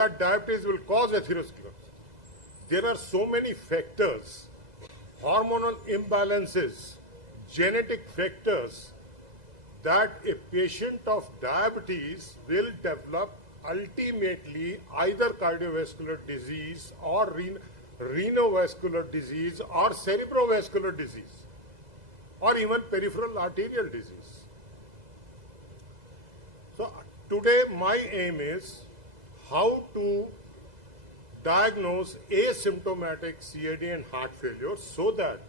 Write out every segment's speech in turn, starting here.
that diabetes will cause atherosclerosis. There are so many factors, hormonal imbalances, genetic factors, that a patient of diabetes will develop ultimately either cardiovascular disease or renovascular disease or cerebrovascular disease or even peripheral arterial disease. So today my aim is how to diagnose asymptomatic CAD and heart failure so that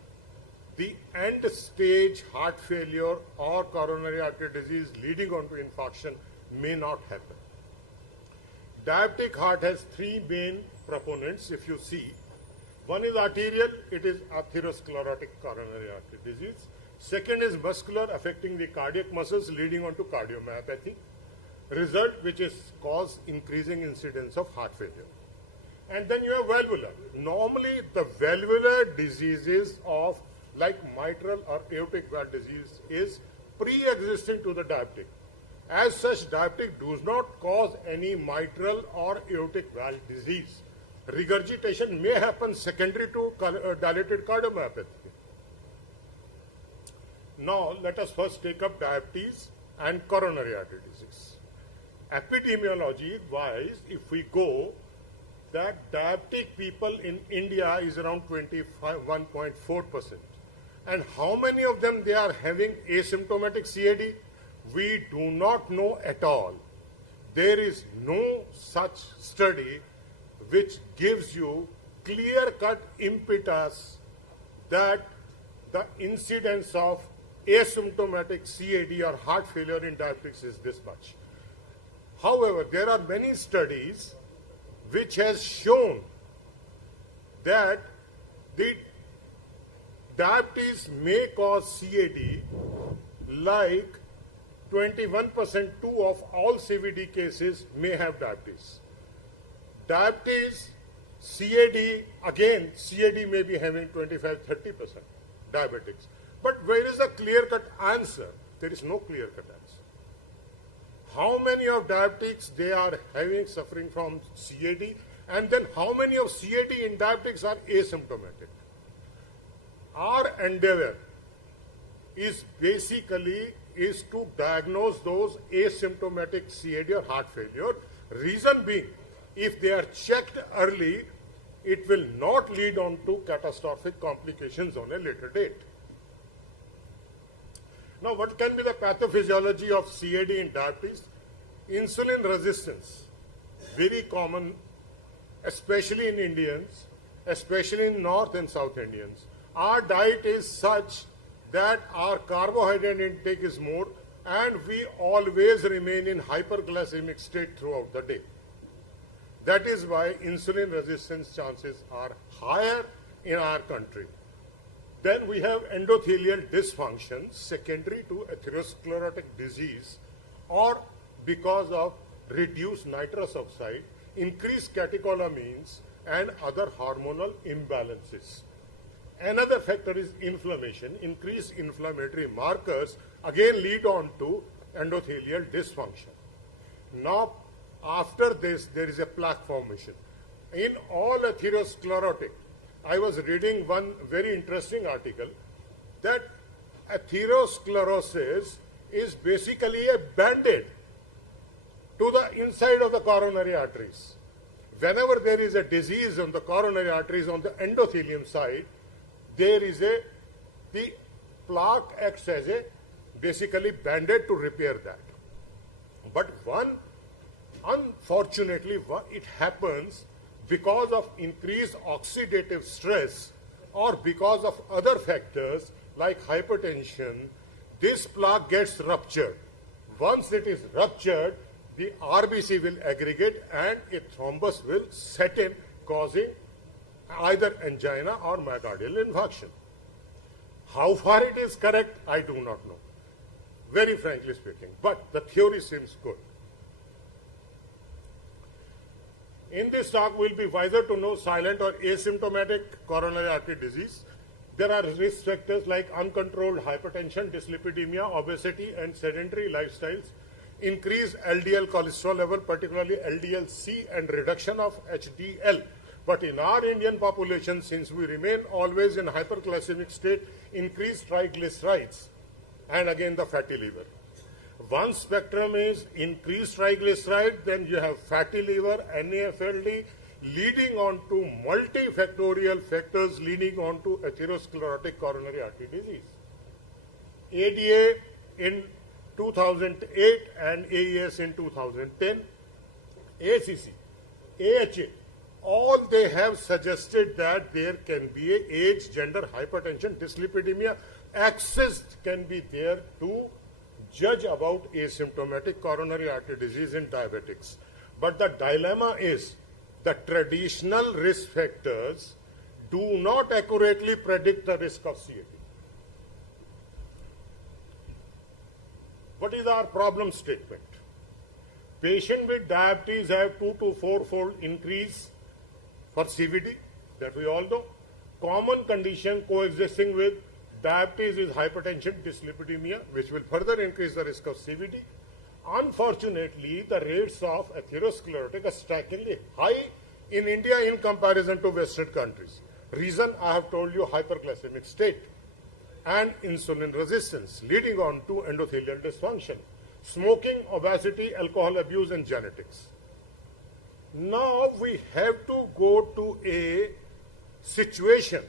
the end stage heart failure or coronary artery disease leading on to infarction may not happen. Diabetic heart has three main proponents, if you see. One is arterial, it is atherosclerotic coronary artery disease. Second is muscular, affecting the cardiac muscles leading on to cardiomyopathy, result which is cause increasing incidence of heart failure. And then you have valvular. Normally the valvular diseases of like mitral or aortic valve disease is pre-existing to the diabetic. As such, diabetic does not cause any mitral or aortic valve disease. Regurgitation may happen secondary to dilated cardiomyopathy. Now, let us first take up diabetes and coronary artery disease. Epidemiology-wise, if we go, that diabetic people in India is around 21.4%. And how many of them they are having asymptomatic CAD? We do not know at all. There is no such study which gives you clear-cut impetus that the incidence of asymptomatic CAD or heart failure in diabetics is this much. However, there are many studies which has shown that the diabetes may cause CAD like 21% too of all CVD cases may have diabetes. Diabetes, CAD, again, CAD may be having 25-30% diabetics. But where is the clear-cut answer? There is no clear-cut answer. How many of diabetics they are having suffering from CAD, and then how many of CAD in diabetics are asymptomatic? Our endeavor is basically to diagnose those asymptomatic CAD or heart failure. Reason being, if they are checked early, it will not lead on to catastrophic complications on a later date. Now, what can be the pathophysiology of CAD in diabetes? Insulin resistance, very common, especially in Indians, especially in North and South Indians. Our diet is such that our carbohydrate intake is more, and we always remain in hyperglycemic state throughout the day. That is why insulin resistance chances are higher in our country. Then we have endothelial dysfunction secondary to atherosclerotic disease or because of reduced nitrous oxide, increased catecholamines, and other hormonal imbalances. Another factor is inflammation. Increased inflammatory markers again lead on to endothelial dysfunction. Now, after this, there is a plaque formation. In all atherosclerotic, I was reading one very interesting article that atherosclerosis is basically a band-aid to the inside of the coronary arteries. Whenever there is a disease on the coronary arteries on the endothelium side, there is the plaque acts as a basically band-aid to repair that. But unfortunately, it happens because of increased oxidative stress or because of other factors like hypertension, this plaque gets ruptured. Once it is ruptured, the RBC will aggregate and a thrombus will set in, causing either angina or myocardial infarction. How far it is correct, I do not know, very frankly speaking, but the theory seems good. In this talk, we will be wiser to know silent or asymptomatic coronary artery disease. There are risk factors like uncontrolled hypertension, dyslipidemia, obesity, and sedentary lifestyles. increase LDL cholesterol level, particularly LDL-C, and reduction of HDL. But in our Indian population, since we remain always in hyperglycemic state, increased triglycerides and again the fatty liver. One spectrum is increased triglyceride, then you have fatty liver, NAFLD, leading on to multifactorial factors leading on to atherosclerotic coronary artery disease. ADA in 2008 and AES in 2010, ACC, AHA, all they have suggested that there can be a age, gender, hypertension, dyslipidemia, access can be there to judge about asymptomatic coronary artery disease in diabetics. But the dilemma is the traditional risk factors do not accurately predict the risk of CAD. What is our problem statement? Patients with diabetes have 2 to 4-fold increase for CVD, that we all know. Common condition coexisting with diabetes is hypertension, dyslipidemia, which will further increase the risk of CVD. Unfortunately, the rates of atherosclerotic are strikingly high in India in comparison to Western countries. Reason, I have told you, hyperglycemic state and insulin resistance leading on to endothelial dysfunction, smoking, obesity, alcohol abuse, and genetics. Now we have to go to a situation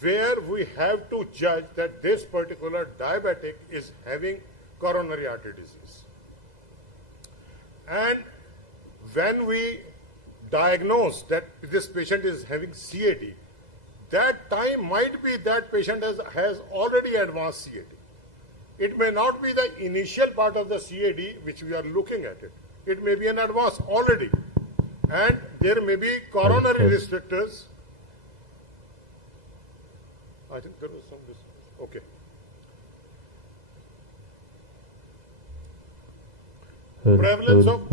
where we have to judge that this particular diabetic is having coronary artery disease. And when we diagnose that this patient is having CAD, that time might be that patient has already advanced CAD. It may not be the initial part of the CAD which we are looking at it. It may be an advance already. And there may be coronary risk factors. I think there was some okay. Prevalence of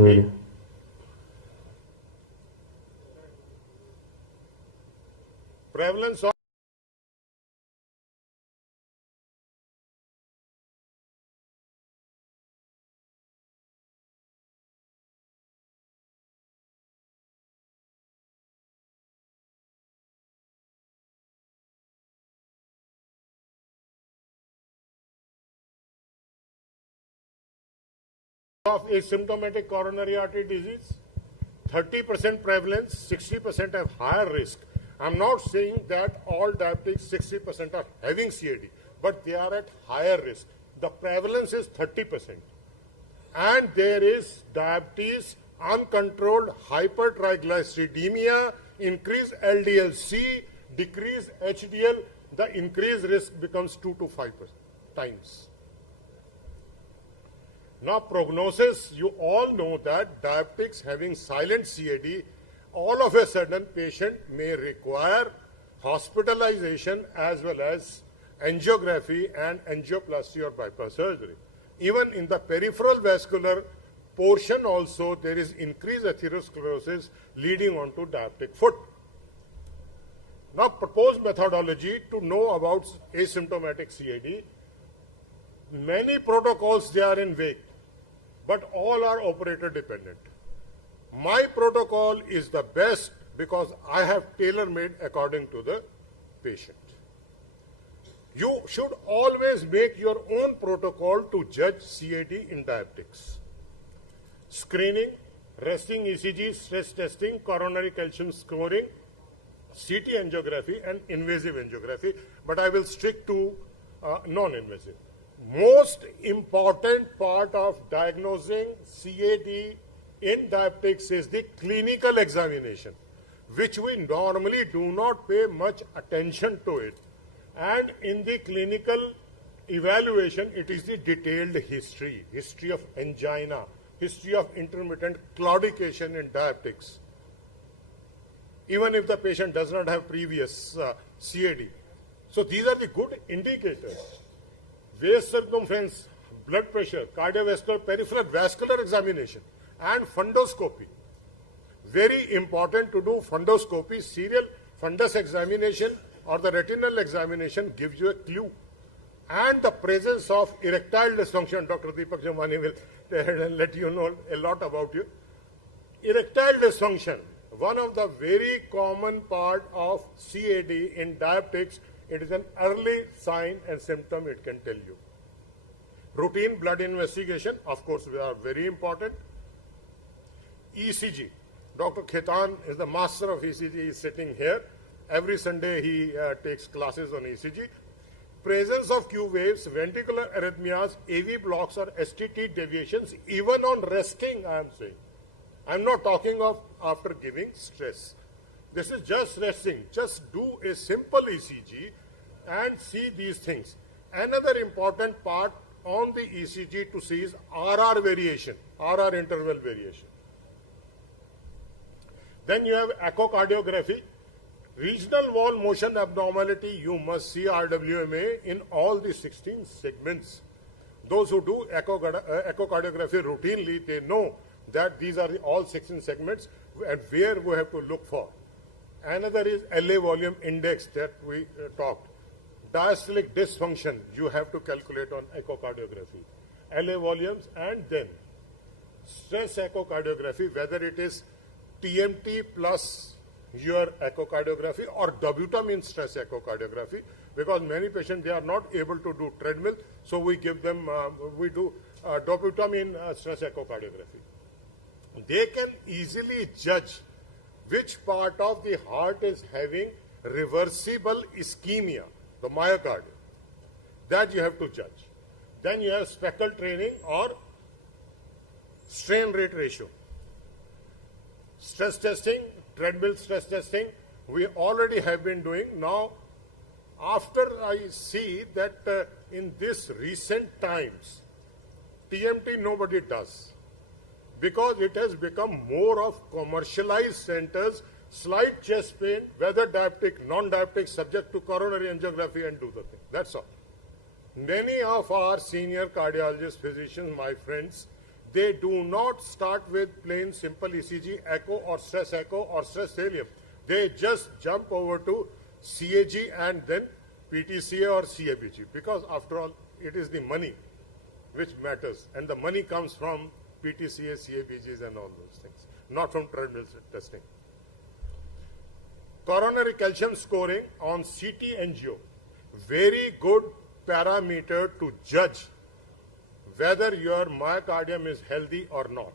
prevalence of asymptomatic coronary artery disease, 30% prevalence, 60% have higher risk. I'm not saying that all diabetics 60% are having CAD, but they are at higher risk. The prevalence is 30%. And there is diabetes, uncontrolled hypertriglyceridemia, increased LDL-C, decreased HDL, the increased risk becomes 2 to 5 times. Now prognosis, you all know that diabetics having silent CAD, all of a sudden patient may require hospitalization as well as angiography and angioplasty or bypass surgery. Even in the peripheral vascular portion also there is increased atherosclerosis leading on to diabetic foot. Now proposed methodology to know about asymptomatic CAD. Many protocols they are in wake, but all are operator dependent. My protocol is the best because I have tailor-made according to the patient. You should always make your own protocol to judge CAD in diabetics. Screening, resting ECG, stress testing, coronary calcium scoring, CT angiography and invasive angiography, but I will stick to non-invasive. Most important part of diagnosing CAD in diabetics is the clinical examination, which we normally do not pay much attention to it. And in the clinical evaluation, it is the detailed history of angina, history of intermittent claudication in diabetics, even if the patient does not have previous CAD. So these are the good indicators. Waist circumference, blood pressure, cardiovascular, peripheral vascular examination, and fundoscopy. Very important to do fundoscopy. Serial fundus examination or the retinal examination gives you a clue and the presence of erectile dysfunction. Dr. Deepak Jamani will let you know a lot about you. Erectile dysfunction, one of the very common part of CAD in diabetics. It is an early sign and symptom it can tell you. Routine blood investigation, of course, they are very important. ECG. Dr. Khetan is the master of ECG. He is sitting here. Every Sunday he takes classes on ECG. Presence of Q waves, ventricular arrhythmias, AV blocks or STT deviations, even on resting, I am saying. I am not talking of after giving stress. This is just resting. Just do a simple ECG and see these things. Another important part on the ECG to see is RR variation, RR interval variation. Then you have echocardiography. Regional wall motion abnormality, you must see RWMA in all the 16 segments. Those who do echocardiography routinely, they know that these are all 16 segments and where we have to look for. Another is LA volume index that we talked. Diastolic dysfunction, you have to calculate on echocardiography. LA volumes, and then stress echocardiography, whether it is TMT plus your echocardiography or dobutamine stress echocardiography, because many patients, they are not able to do treadmill, so we give them, we do dobutamine stress echocardiography. They can easily judge which part of the heart is having reversible ischemia, the myocardium. That you have to judge. Then you have speckle training or strain rate ratio. Stress testing, treadmill stress testing, we already have been doing. Now, after I see that in this recent times, TMT nobody does, because it has become more of commercialized centers, slight chest pain, whether diabetic, non-diabetic, subject to coronary angiography and do the thing. That's all. Many of our senior cardiologists, physicians, my friends, they do not start with plain simple ECG, echo or stress thallium. They just jump over to CAG and then PTCA or CABG, because after all, it is the money which matters, and the money comes from PTCA, CABGs and all those things, not from treadmill testing. Coronary calcium scoring on CT angio, very good parameter to judge whether your myocardium is healthy or not.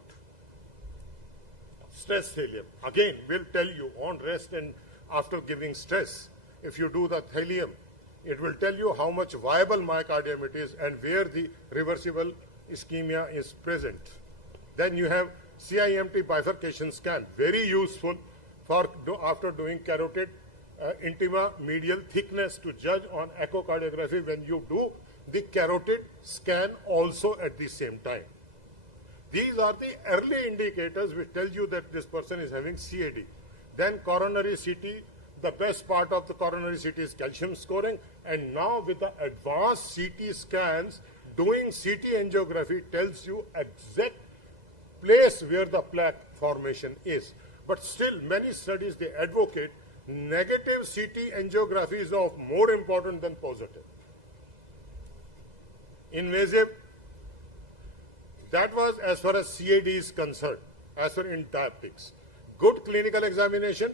Stress thallium, again, will tell you on rest and after giving stress. If you do the thallium, it will tell you how much viable myocardium it is and where the reversible ischemia is present. Then you have CIMT bifurcation scan, very useful for after doing carotid intima medial thickness to judge on echocardiography when you do the carotid scan also at the same time. These are the early indicators which tell you that this person is having CAD. Then coronary CT, the best part of the coronary CT is calcium scoring, and now with the advanced CT scans, doing CT angiography tells you exact place where the plaque formation is. But still, many studies, they advocate negative CT angiography is of more important than positive. Invasive, that was as far as CAD is concerned, as for in diabetics. Good clinical examination,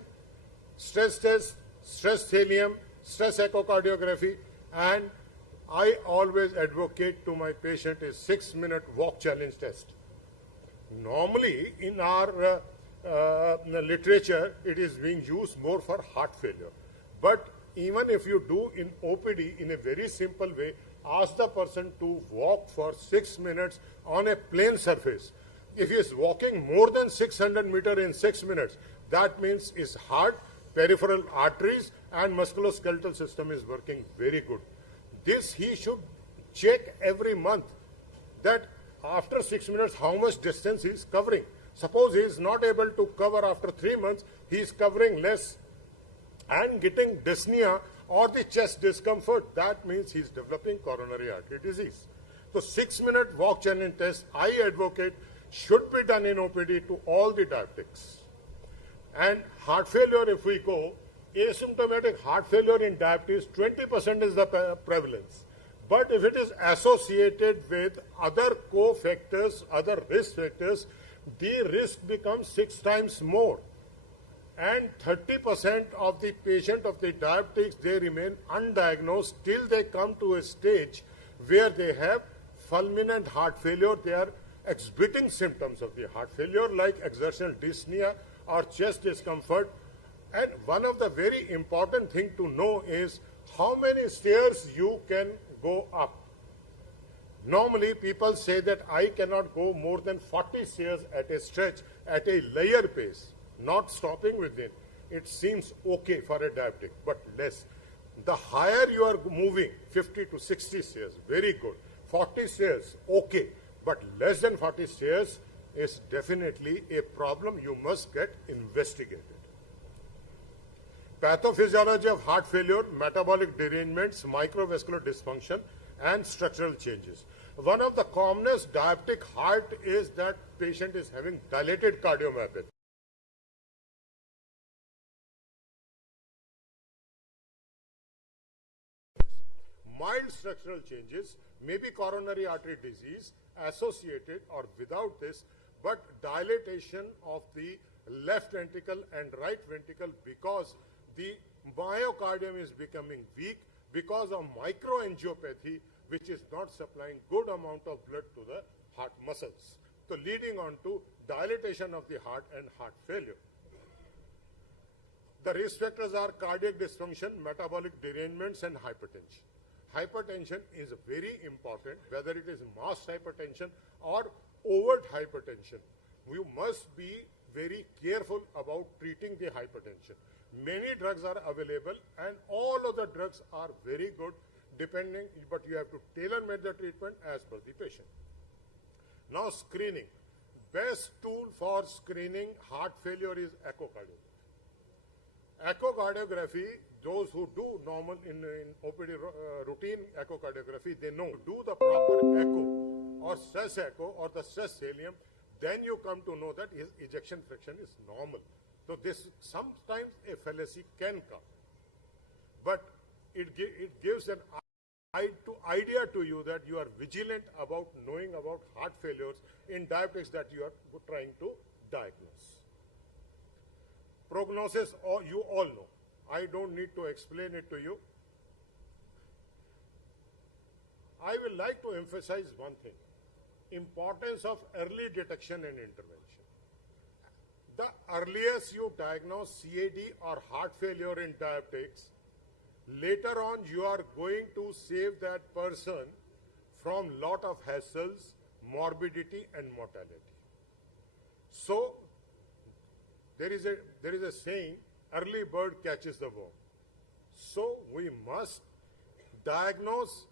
stress test, stress thallium, stress echocardiography, and I always advocate to my patient a 6-minute walk challenge test. Normally, in our literature, it is being used more for heart failure. But even if you do in OPD in a very simple way, ask the person to walk for 6 minutes on a plain surface. If he is walking more than 600 meters in 6 minutes, that means his heart, peripheral arteries and musculoskeletal system is working very good. This he should check every month, that after 6 minutes how much distance he is covering. Suppose he is not able to cover after 3 months, he is covering less and getting dyspnea or the chest discomfort, that means he is developing coronary artery disease. So 6-minute walk challenge test, I advocate, should be done in OPD to all the diabetics. And heart failure, if we go, asymptomatic heart failure in diabetes, 20% is the prevalence. But if it is associated with other cofactors, other risk factors, the risk becomes 6 times more. And 30% of the patient of the diabetics, they remain undiagnosed till they come to a stage where they have fulminant heart failure. They are exhibiting symptoms of the heart failure like exertional dyspnea or chest discomfort. And one of the very important thing to know is how many stairs you can go up. Normally people say that I cannot go more than 40 stairs at a stretch at a linear pace, not stopping within. It seems okay for a diabetic, but less. The higher you are moving, 50 to 60 stairs, very good. 40 stairs, okay. But less than 40 stairs is definitely a problem. You must get investigated. Pathophysiology of heart failure, metabolic derangements, microvascular dysfunction, and structural changes. One of the commonest diabetic heart is that patient is having dilated cardiomyopathy. Mild structural changes may be coronary artery disease associated or without this, but dilatation of the left ventricle and right ventricle because the myocardium is becoming weak because of microangiopathy, which is not supplying good amount of blood to the heart muscles. So leading on to dilatation of the heart and heart failure. The risk factors are cardiac dysfunction, metabolic derangements, and hypertension. Hypertension is very important, whether it is masked hypertension or overt hypertension. You must be very careful about treating the hypertension. Many drugs are available and all of the drugs are very good depending, but you have to tailor-make the treatment as per the patient. Now screening. Best tool for screening heart failure is echocardiography. Echocardiography, those who do normal in OPD routine echocardiography, they know do the proper echo or stress echo or the stress helium, then you come to know that his ejection fraction is normal. So this sometimes a fallacy can come, but it gives an idea to you that you are vigilant about knowing about heart failures in diabetics that you are trying to diagnose. Prognosis, you all know. I don't need to explain it to you. I will like to emphasize one thing. Importance of early detection and intervention. The earliest you diagnose CAD or heart failure in diabetics, later on you are going to save that person from lot of hassles, morbidity, and mortality. So there is a saying, early bird catches the worm. So we must diagnose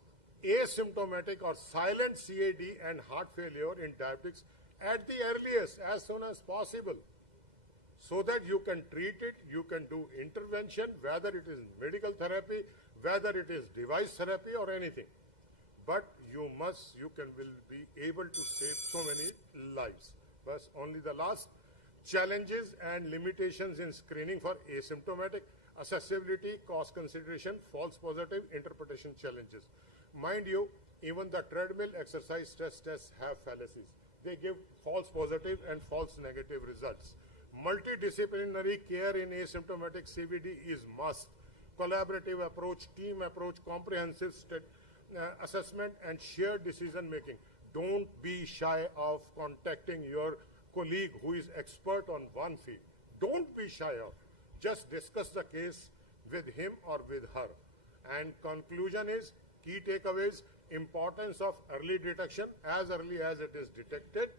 asymptomatic or silent CAD and heart failure in diabetics at the earliest, as soon as possible, so that you can treat it, you can do intervention, whether it is medical therapy, whether it is device therapy or anything. But will be able to save so many lives. But only the last, challenges and limitations in screening for asymptomatic, accessibility, cost consideration, false positive, interpretation challenges. Mind you, even the treadmill exercise stress tests have fallacies. They give false positive and false negative results. Multidisciplinary care in asymptomatic CVD is must. Collaborative approach, team approach, comprehensive assessment, and shared decision making. Don't be shy of contacting your colleague who is expert on one field. Don't be shy of. Just discuss the case with him or with her. And conclusion is, key takeaways, importance of early detection as early as it is detected,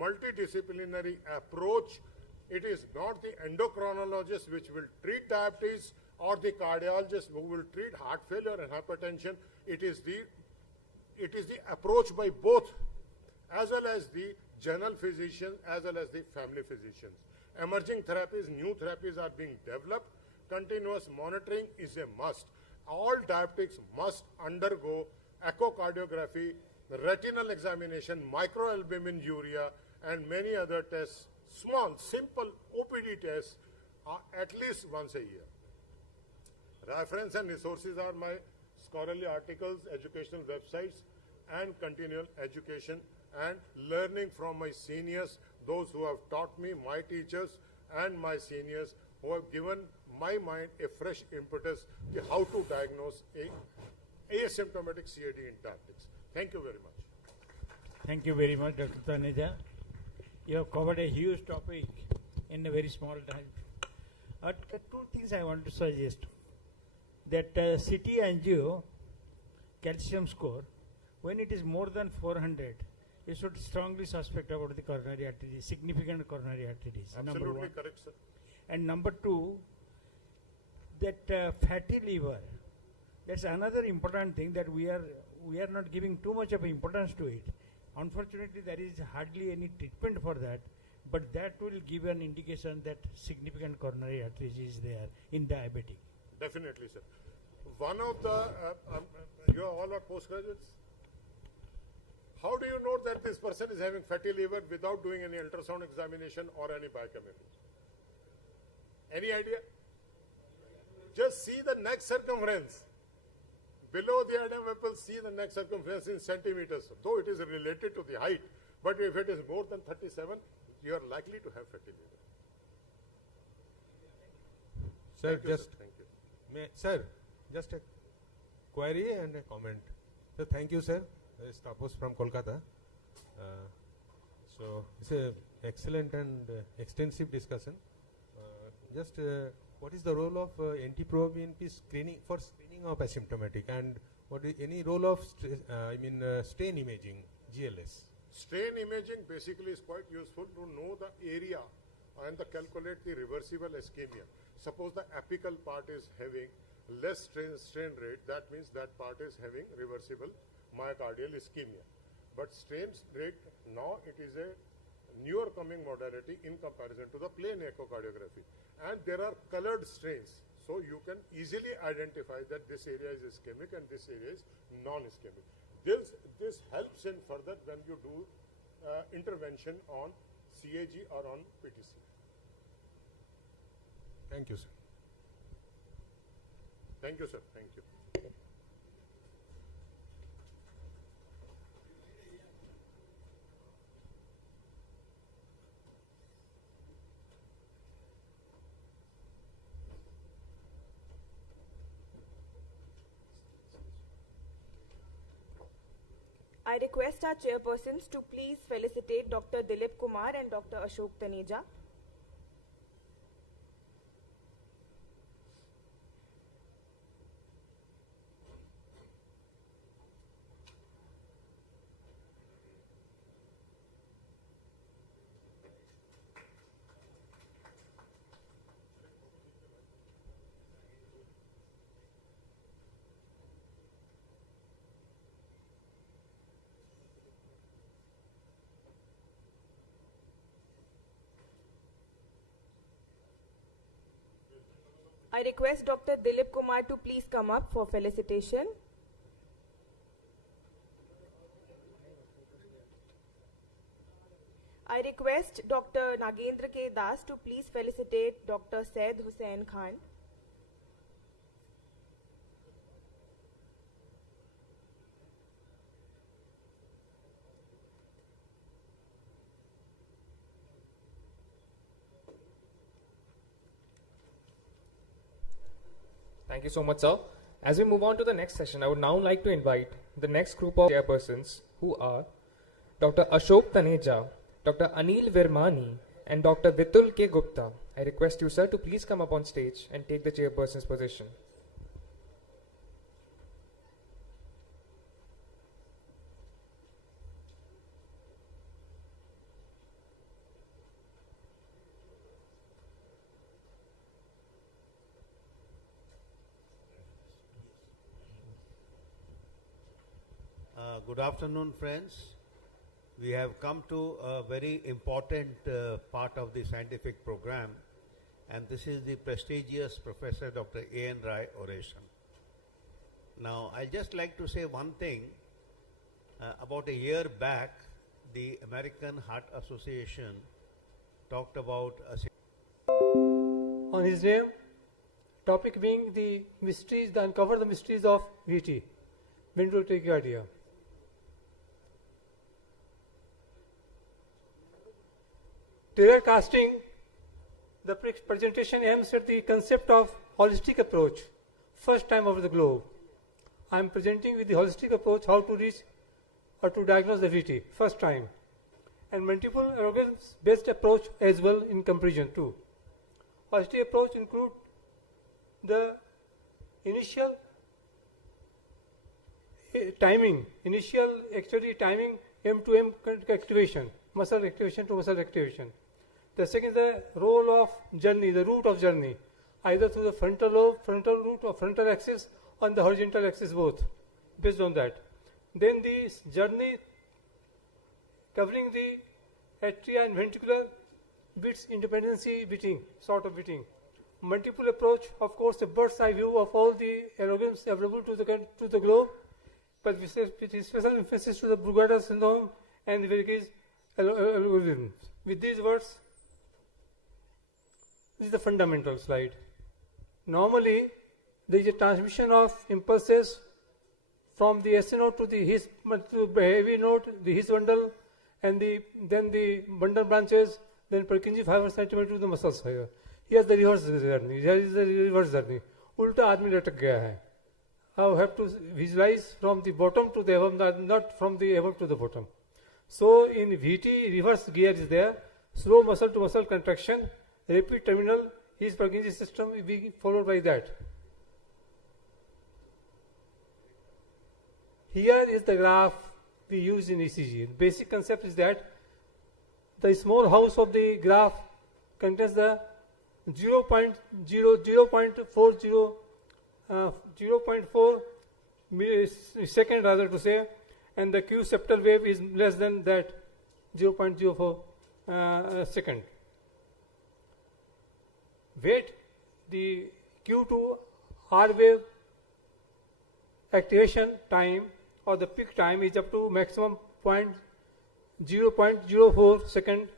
multidisciplinary approach. It is not the endocrinologist which will treat diabetes or the cardiologist who will treat heart failure and hypertension. It is the approach by both, as well as the general physician as well as the family physicians. Emerging therapies, new therapies are being developed. Continuous monitoring is a must. All diabetics must undergo echocardiography, retinal examination, microalbuminuria, and many other tests, small, simple OPD tests, at least once a year. Reference and resources are my scholarly articles, educational websites, and continual education and learning from my seniors, those who have taught me, my teachers and my seniors, who have given my mind a fresh impetus to how to diagnose a asymptomatic CAD in diabetics. Thank you very much. Thank you very much, Dr. Taneja. You have covered a huge topic in a very small time. Two things I want to suggest. That CT angio calcium score, when it is more than 400, you should strongly suspect about the coronary artery disease, significant coronary artery disease. Absolutely correct, sir. And number two, that fatty liver, that's another important thing that we are not giving too much of importance to it. Unfortunately, there is hardly any treatment for that, but that will give an indication that significant coronary artery disease is there in diabetic. Definitely, sir. One of the, you are all are postgraduates. How do you know that this person is having fatty liver without doing any ultrasound examination or any biochemistry? Any idea? Just see the neck circumference. Below the iodine maple, see the neck circumference in centimeters, though it is related to the height. But if it is more than 37, you are likely to have fatty liver. Sir, Thank you, just sir. Thank you. Sir, just a query and a comment. So thank you, sir. This is Tapos from Kolkata. So it's an excellent and extensive discussion. What is the role of NT-proBNP screening for screening of asymptomatic, and what is any role of strain imaging, GLS? Strain imaging basically is quite useful to know the area and calculate the reversible ischemia. Suppose the apical part is having less strain rate, that means that part is having reversible myocardial ischemia. But strain rate, now it is a newer coming modality in comparison to the plain echocardiography. And there are colored strains, so you can easily identify that this area is ischemic and this area is non-ischemic. This helps in further when you do intervention on CAG or on PTC. Thank you, sir. Thank you, sir. Thank you. I request our chairpersons to please felicitate Dr. Dilip Kumar and Dr. Ashok Taneja. I request Dr. Dilip Kumar to please come up for felicitation. I request Dr. Nagendra K. Das to please felicitate Dr. Said Hussain Khan. Thank you so much, sir. As we move on to the next session, I would now like to invite the next group of chairpersons, who are Dr. Ashok Taneja, Dr. Anil Virmani, and Dr. Vitul K. Gupta. I request you, sir, to please come up on stage and take the chairperson's position. Good afternoon, friends. We have come to a very important part of the scientific program, and this is the prestigious Professor Dr. A.N. Rai oration. Now, I'd just like to say one thing. About a year back, the American Heart Association talked about on his name Topic being the mysteries, uncover the mysteries of VT, ventricular tachycardia. Taylor casting, the presentation aims at the concept of holistic approach, first time over the globe. I am presenting with the holistic approach how to reach or to diagnose the VT, first time. And multiple organs based approach as well in comparison too. Holistic approach include the initial timing, timing M to M activation, muscle activation to muscle activation. The second is the role of journey, the route of journey, either through the frontal lobe, frontal route or frontal axis on the horizontal axis both, based on that. Then this journey covering the atria and ventricular beats independency beating, sort of beating. Multiple approach, of course, a bird's eye view of all the organs available to the globe, but with special emphasis to the Brugada syndrome and the varicose algorithm. With these words, this is the fundamental slide. Normally, there is a transmission of impulses from the SC node to the His heavy node, the His bundle, and then the bundle branches, then Purkinje fiber centimeter to the muscles fiber. Here's the reverse journey. Here is the reverse journey. Ulta आदमी लटक गया है. I have to visualize from the bottom to the above, not from the above to the bottom. So in VT, reverse gear is there. Slow muscle to muscle contraction, rapid terminal, his Purkinje system will be followed by that. Here is the graph we use in ECG. The basic concept is that the small house of the graph contains the 0.40 0.4 millisecond rather to say, and the Q septal wave is less than that, 0.04 second. Wait, the Q to R wave activation time or the peak time is up to maximum 0.04 second,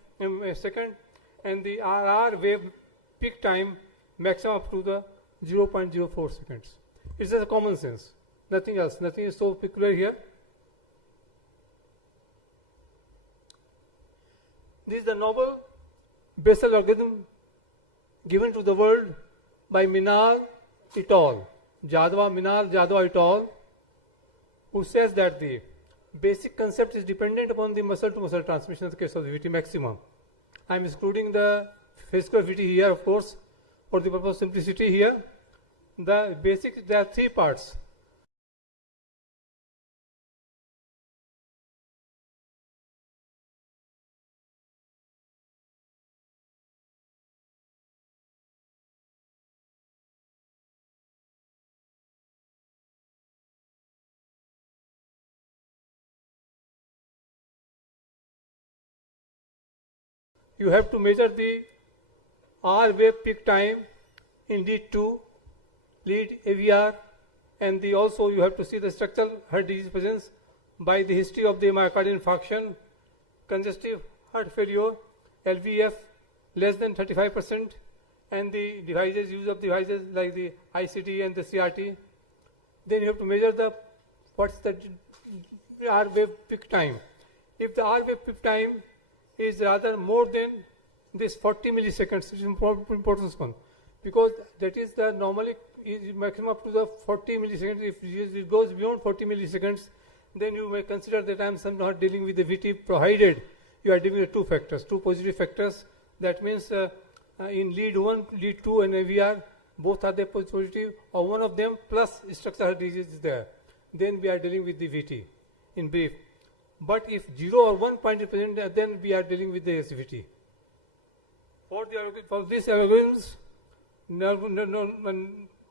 and the RR wave peak time maximum up to the 0.04 seconds. It's just a common sense, nothing else, nothing is so peculiar here. This is the novel basal algorithm given to the world by Minal et al. Jadwa et al., who says that the basic concept is dependent upon the muscle to muscle transmission in the case of the VT maximum. I am excluding the physical VT here, of course, for the purpose of simplicity here. The basic, there are three parts. You have to measure the R wave peak time in lead 2, lead AVR, and also you have to see the structural heart disease presence by the history of the myocardial infarction, congestive heart failure, LVF less than 35%, and the devices, use of devices like the ICT and the CRT. Then you have to measure the what's the R wave peak time. If the R wave peak time is rather more than this 40 milliseconds, which is important one, because that is the normally is maximum up to the 40 milliseconds. If it goes beyond 40 milliseconds, then you may consider that I am somehow dealing with the VT, provided you are dealing with two factors, two positive factors. That means in lead 1, lead 2 and AVR, both are the positive, or one of them plus structural disease is there. Then we are dealing with the VT in brief. But if 0 or 1 point is present, then we are dealing with the SVT. For these algorithms,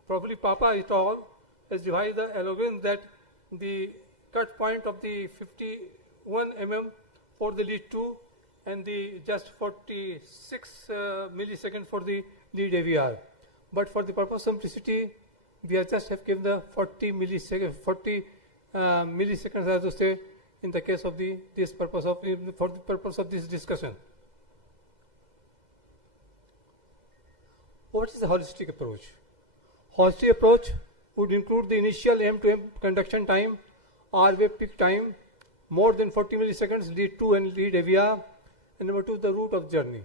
probably Papa et al. Has devised the algorithm that the cut point of the 51 mm for the lead 2 and the just 46 milliseconds for the lead AVR. But for the purpose of simplicity, we have just have given the 40 milliseconds, as to say, in the case of for the purpose of this discussion. What is the holistic approach? Horsey approach would include the initial M to M conduction time, R wave peak time, more than 40 milliseconds, lead 2 and lead AVR, and number 2, the route of journey,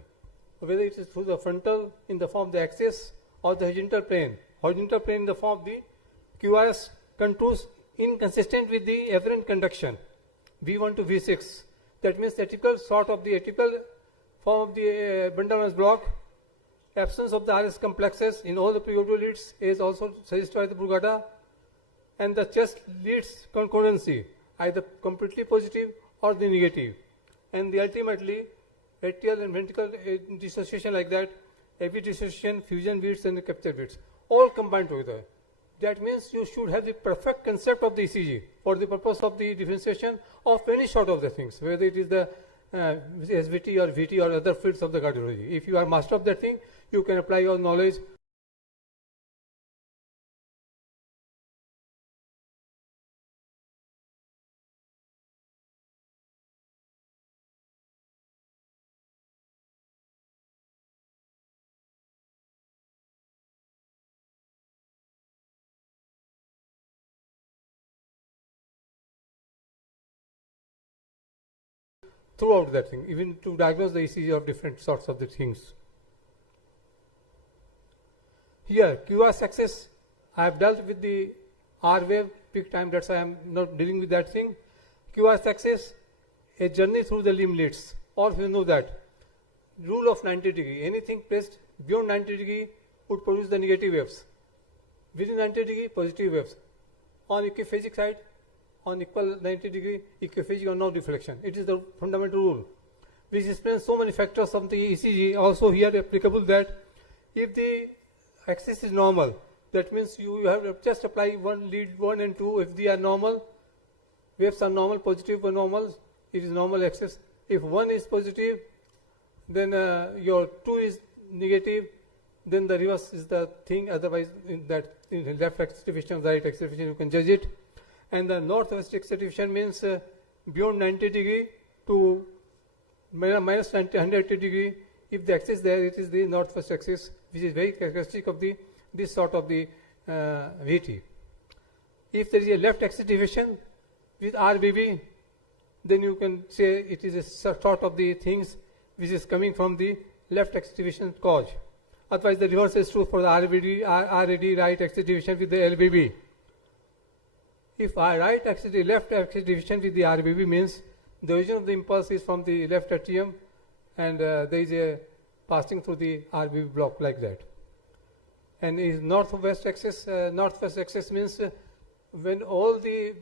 whether it is through the frontal in the form of the axis or the horizontal plane in the form of the QRS contours inconsistent with the afferent conduction, V1 to V6. That means the typical sort of the atypical form of the bundle block, absence of the RS complexes in all the preorbital leads is also suggested by the Brugada, and the chest leads concordancy, either completely positive or the negative, and the ultimately atrial and ventricle dissociation like that, AV dissociation, fusion beats and the capture beats, all combined together. That means you should have the perfect concept of the ECG for the purpose of the differentiation of any sort of the things, whether it is the SVT or VT or other fields of the cardiology. If you are master of that thing, you can apply your knowledge. Throughout that thing, even to diagnose the ECG of different sorts of the things. Here, QRS axis, I have dealt with the R wave peak time, that's why I am not dealing with that thing. QRS axis, a journey through the limb leads. All of you know that. Rule of 90 degree, anything placed beyond 90 degree would produce the negative waves. Within 90 degree, positive waves. On equiphagic side, on equal 90 degree, equiphagic or no deflection. It is the fundamental rule, which explains so many factors of the ECG. Also here applicable that if the axis is normal, that means you have to just apply one lead 1 and 2. If they are normal, waves are normal, positive or normal, it is normal axis. If 1 is positive, then your 2 is negative, then the reverse is the thing. Otherwise, in left axis division, right axis division, you can judge it. And the northwest axis division means beyond 90 degree to minus 180 degree. If the axis there, it is the northwest axis, which is very characteristic of this sort of the VT. If there is a left axis division with RBB, then you can say it is a sort of the things which is coming from the left axis division cause. Otherwise, the reverse is true for the RAD, right axis division with the LBB. If our left axis division with the RBB means the origin of the impulse is from the left atrium and there is a passing through the RBB block like that. And is northwest axis means when all the,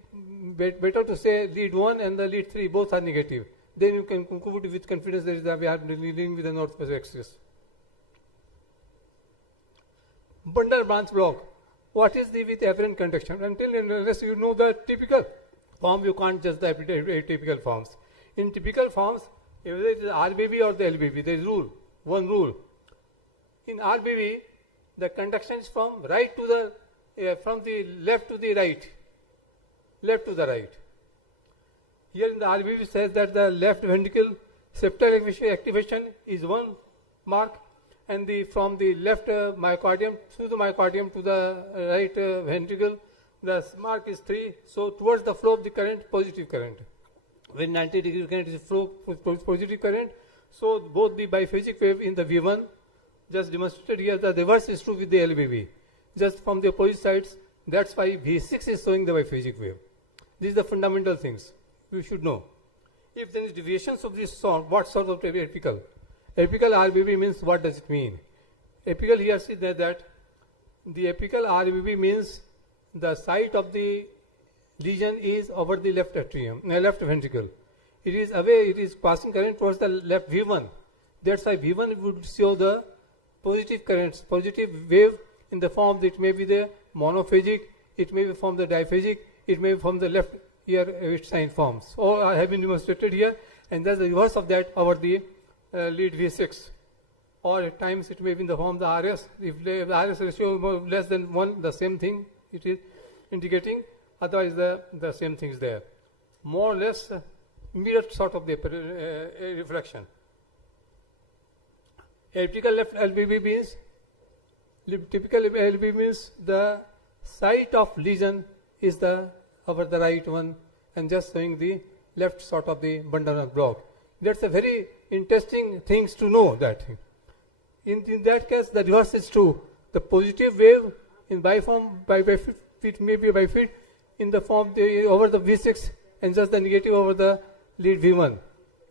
better to say lead 1 and the lead 3 both are negative, then you can conclude with confidence that we are dealing with the northwest axis. Bundle branch block. What is the with afferent conduction? Until unless you know the typical form, you can't judge the atypical forms. In typical forms, whether it is RBB or the LBB, there is one rule. In RBB, the conduction is from right to the, from the left to the right. Here in the RBB says that the left ventricle septal activation is 1 mark, and from the left myocardium through the myocardium to the right ventricle, the mark is 3. So towards the flow of the current, positive current. When 90 degree current is flow with positive current, so both the biphasic wave in the V1, just demonstrated here, the reverse is true with the LBB. Just from the opposite sides, that's why V6 is showing the biphasic wave. These are the fundamental things you should know. If there is deviations of this sort, what sort of apical? Apical RBB means, what does it mean? Apical here see that the apical RBB means the site of the lesion is over the left atrium, left ventricle. It is away, it is passing current towards the left V1. That's why V1 would show the positive currents, positive wave in the form that it may be the monophagic, it may be from the diphagic, it may be from the left here its sign forms. All have been demonstrated here, and that's the reverse of that over the lead V6. Or at times it may be in the form of the RS. If the RS ratio is less than 1, the same thing it is indicating. Otherwise, the same thing is there. More or less mirror sort of the reflection. Apical left LBB means Typical LV means the site of lesion is over the right one and just showing the left sort of the bundle of block. That's a very interesting things to know that. In that case, the reverse is true. The positive wave in biform by feet, maybe by feet, in the form over the V6 and just the negative over the lead V1.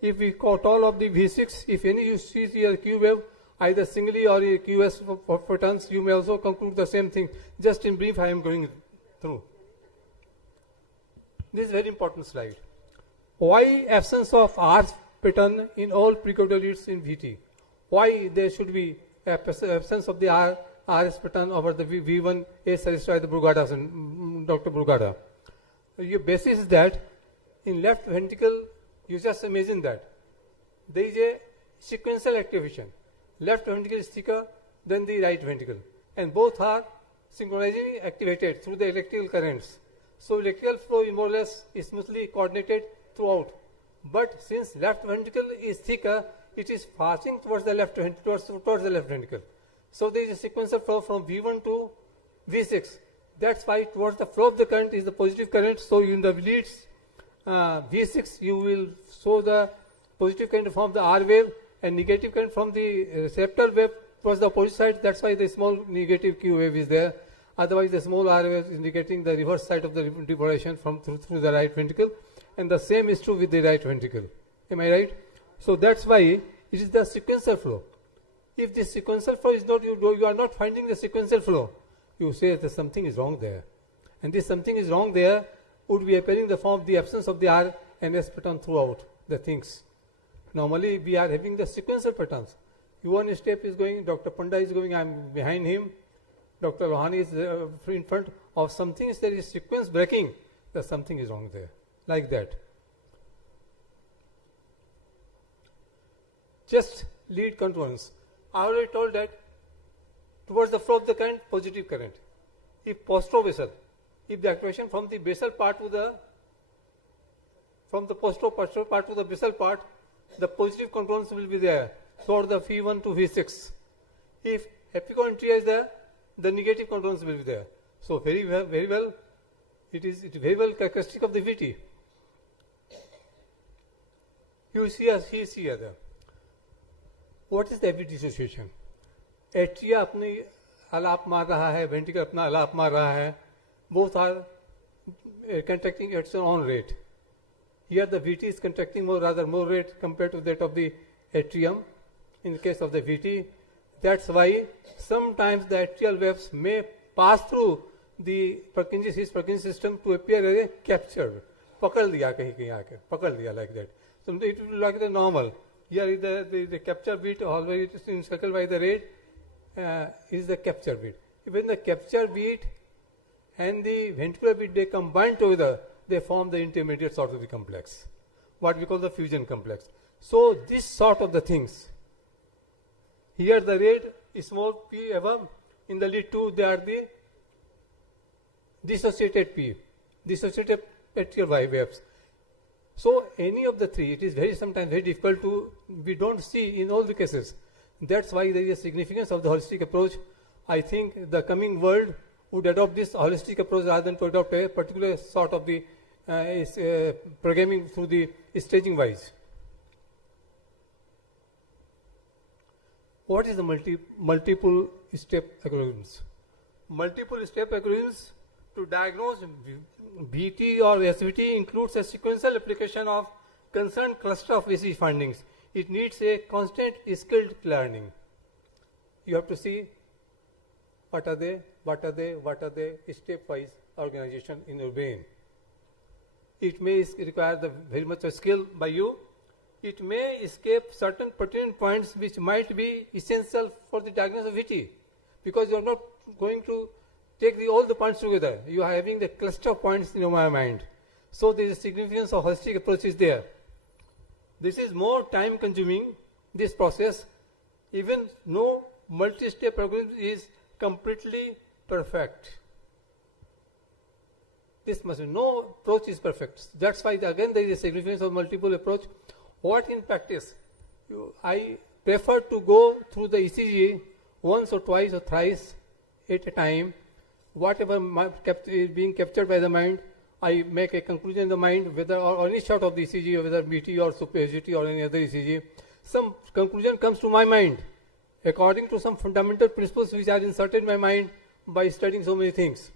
If we caught all of the V6, if any you see here Q wave, either singly or a QS for turns, you may also conclude the same thing. Just in brief, I am going through. This is a very important slide. Why absence of R pattern in all precaudal leads in VT? Why there should be absence of the RS pattern over the V1 as suggested by the Dr. Brugada? Your basis is that in left ventricle, you just imagine that there is a sequential activation. Left ventricle is thicker than the right ventricle, and both are synchronously activated through the electrical currents. So electrical flow more or less is smoothly coordinated throughout. But since left ventricle is thicker, it is passing towards the left ventricle. So there is a sequential flow from V1 to V6. That's why towards the flow of the current is the positive current. So in the leads V6, you will show the positive current from the R wave and negative current from the septal wave towards the opposite side. That's why the small negative Q wave is there. Otherwise, the small R wave is indicating the reverse side of the deportation through the right ventricle. And the same is true with the right ventricle. Am I right? So that's why it is the sequential flow. If the sequential flow is not, you are not finding the sequential flow, you say that something is wrong there. And this something is wrong there would be appearing in the form of the absence of the R and S pattern throughout the things. Normally, we are having the sequential patterns. One step is going, Dr. Panda is going, I am behind him. Dr. Lohani is in front of something. There is sequence breaking. That something is wrong there. Like that. Just lead contours. I already told that towards the flow of the current, positive current. If postrobasal, if the activation from the basal part to the postro part to the basal part, the positive contours will be there for the V1 to V6. If epicontria is there, the negative contours will be there. So very well, it is very well characteristic of the VT. You see as he is here there. What is the AV dissociation? Atria अपनी अलाप मार रहा है, ventricle अपना अलाप मार रहा है. Both are contracting at their own rate. Here the VT is contracting more rate compared to that of the atrium. In the case of the VT, that's why sometimes the atrial waves may pass through the Purkinje system to appear as a captured. पकड़ लिया कहीं आके, पकड़ लिया like that. So it will be like the normal. Here is the capture beat, always it is encircled by the red, is the capture beat. When the capture beat and the ventricular beat, they combine together, they form the intermediate sort of the complex, what we call the fusion complex. So this sort of the things. Here the red is small p above, in the lead 2 they are the dissociated p, dissociated atrial waves. So any of the three, it is sometimes very difficult to, we don't see in all the cases. That's why there is a significance of the holistic approach. I think the coming world would adopt this holistic approach rather than to adopt a particular sort of the programming through the staging wise. What is the multiple step algorithms? Multiple step algorithms to diagnose BT or SVT includes a sequential application of concerned cluster of ECG findings. It needs a constant skilled learning. You have to see what are they, stepwise organization in your brain. It may require very much of skill by you. It may escape certain pertinent points which might be essential for the diagnosis of VT, because you are not going to take all the points together. You are having the cluster of points in your mind. So there is a significance of holistic approach is there. This is more time consuming, this process. Even no multi-step algorithm is completely perfect. This must be, no approach is perfect. That's why again there is a significance of multiple approach. What in practice? I prefer to go through the ECG once or twice or thrice at a time, whatever is being captured by the mind, I make a conclusion in the mind, whether or any sort of the ECG, whether BT or SuperGT or any other ECG, some conclusion comes to my mind according to some fundamental principles which are inserted in my mind by studying so many things.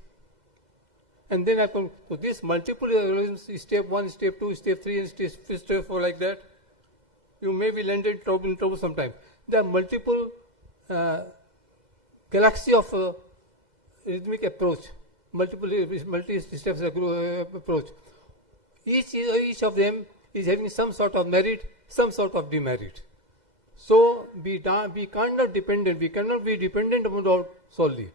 And then I come to this multiple algorithms, step 1, step 2, step 3, and step 4 like that. You may be landed in trouble sometime. There are multiple galaxy of rhythmic approach, multi-steps approach. Each of them is having some sort of merit, some sort of demerit. So we cannot be dependent upon that solely.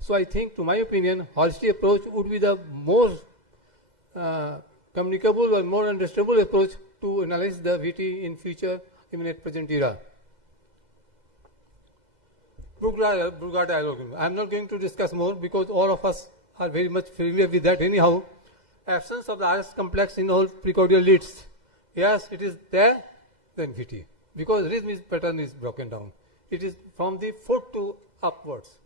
So I think, to my opinion, holistic approach would be the most communicable or more understandable approach to analyze the VT in future, even at present era. Brugada algorithm. I am not going to discuss more because all of us are very much familiar with that anyhow. Absence of the RS complex in all precordial leads. Yes, it is there, then VT. Because rhythm pattern is broken down. It is from the foot to upwards.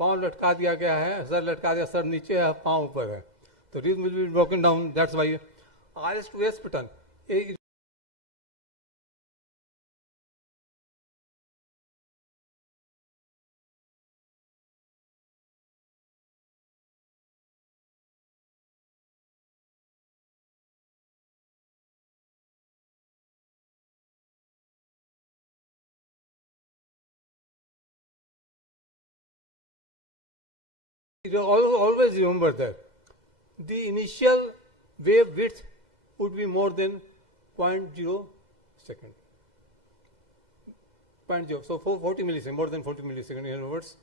पाँव लटका दिया गया है, sir लटका दिया, sir नीचे है, पाँव ऊपर है. तो rhythm will be broken down. That's why RS to S pattern. Always remember that the initial wave width would be more than 0.0 second. 0.0, so 40 milliseconds, more than 40 milliseconds in other words.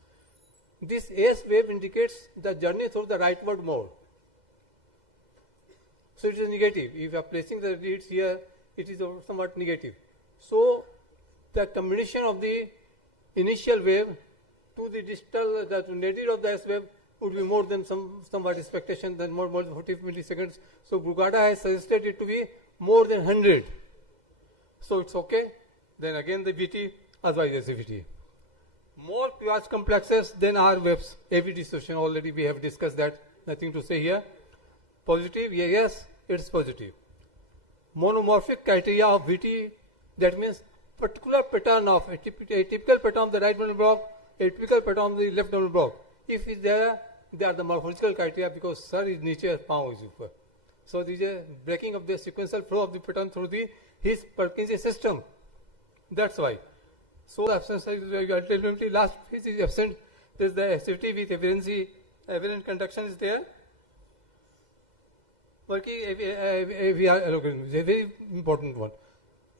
This S wave indicates the journey through the rightward mode. So it is negative. If you are placing the leads here, it is somewhat negative. So the combination of the initial wave to the distal, the nadir of the S wave would be more than somewhat expectation, than more than 40 milliseconds. So Brugada has suggested it to be more than 100. So it's okay. Then again the VT, otherwise the VT. More QRS complexes than R waves. AV dissociation, already we have discussed that. Nothing to say here. Positive, yes, it's positive. Monomorphic criteria of VT, that means particular pattern of a typical pattern of the right bundle block, a typical pattern of the left bundle block. If it's there, they are the morphological criteria because sir is niche, paw is upper. So there is a breaking of the sequential flow of the pattern through his Purkinje system. That's why. So the absence ultimately last phase is absent. There is the activity with aberrant conduction is there. Working AVR algorithm is a very important one.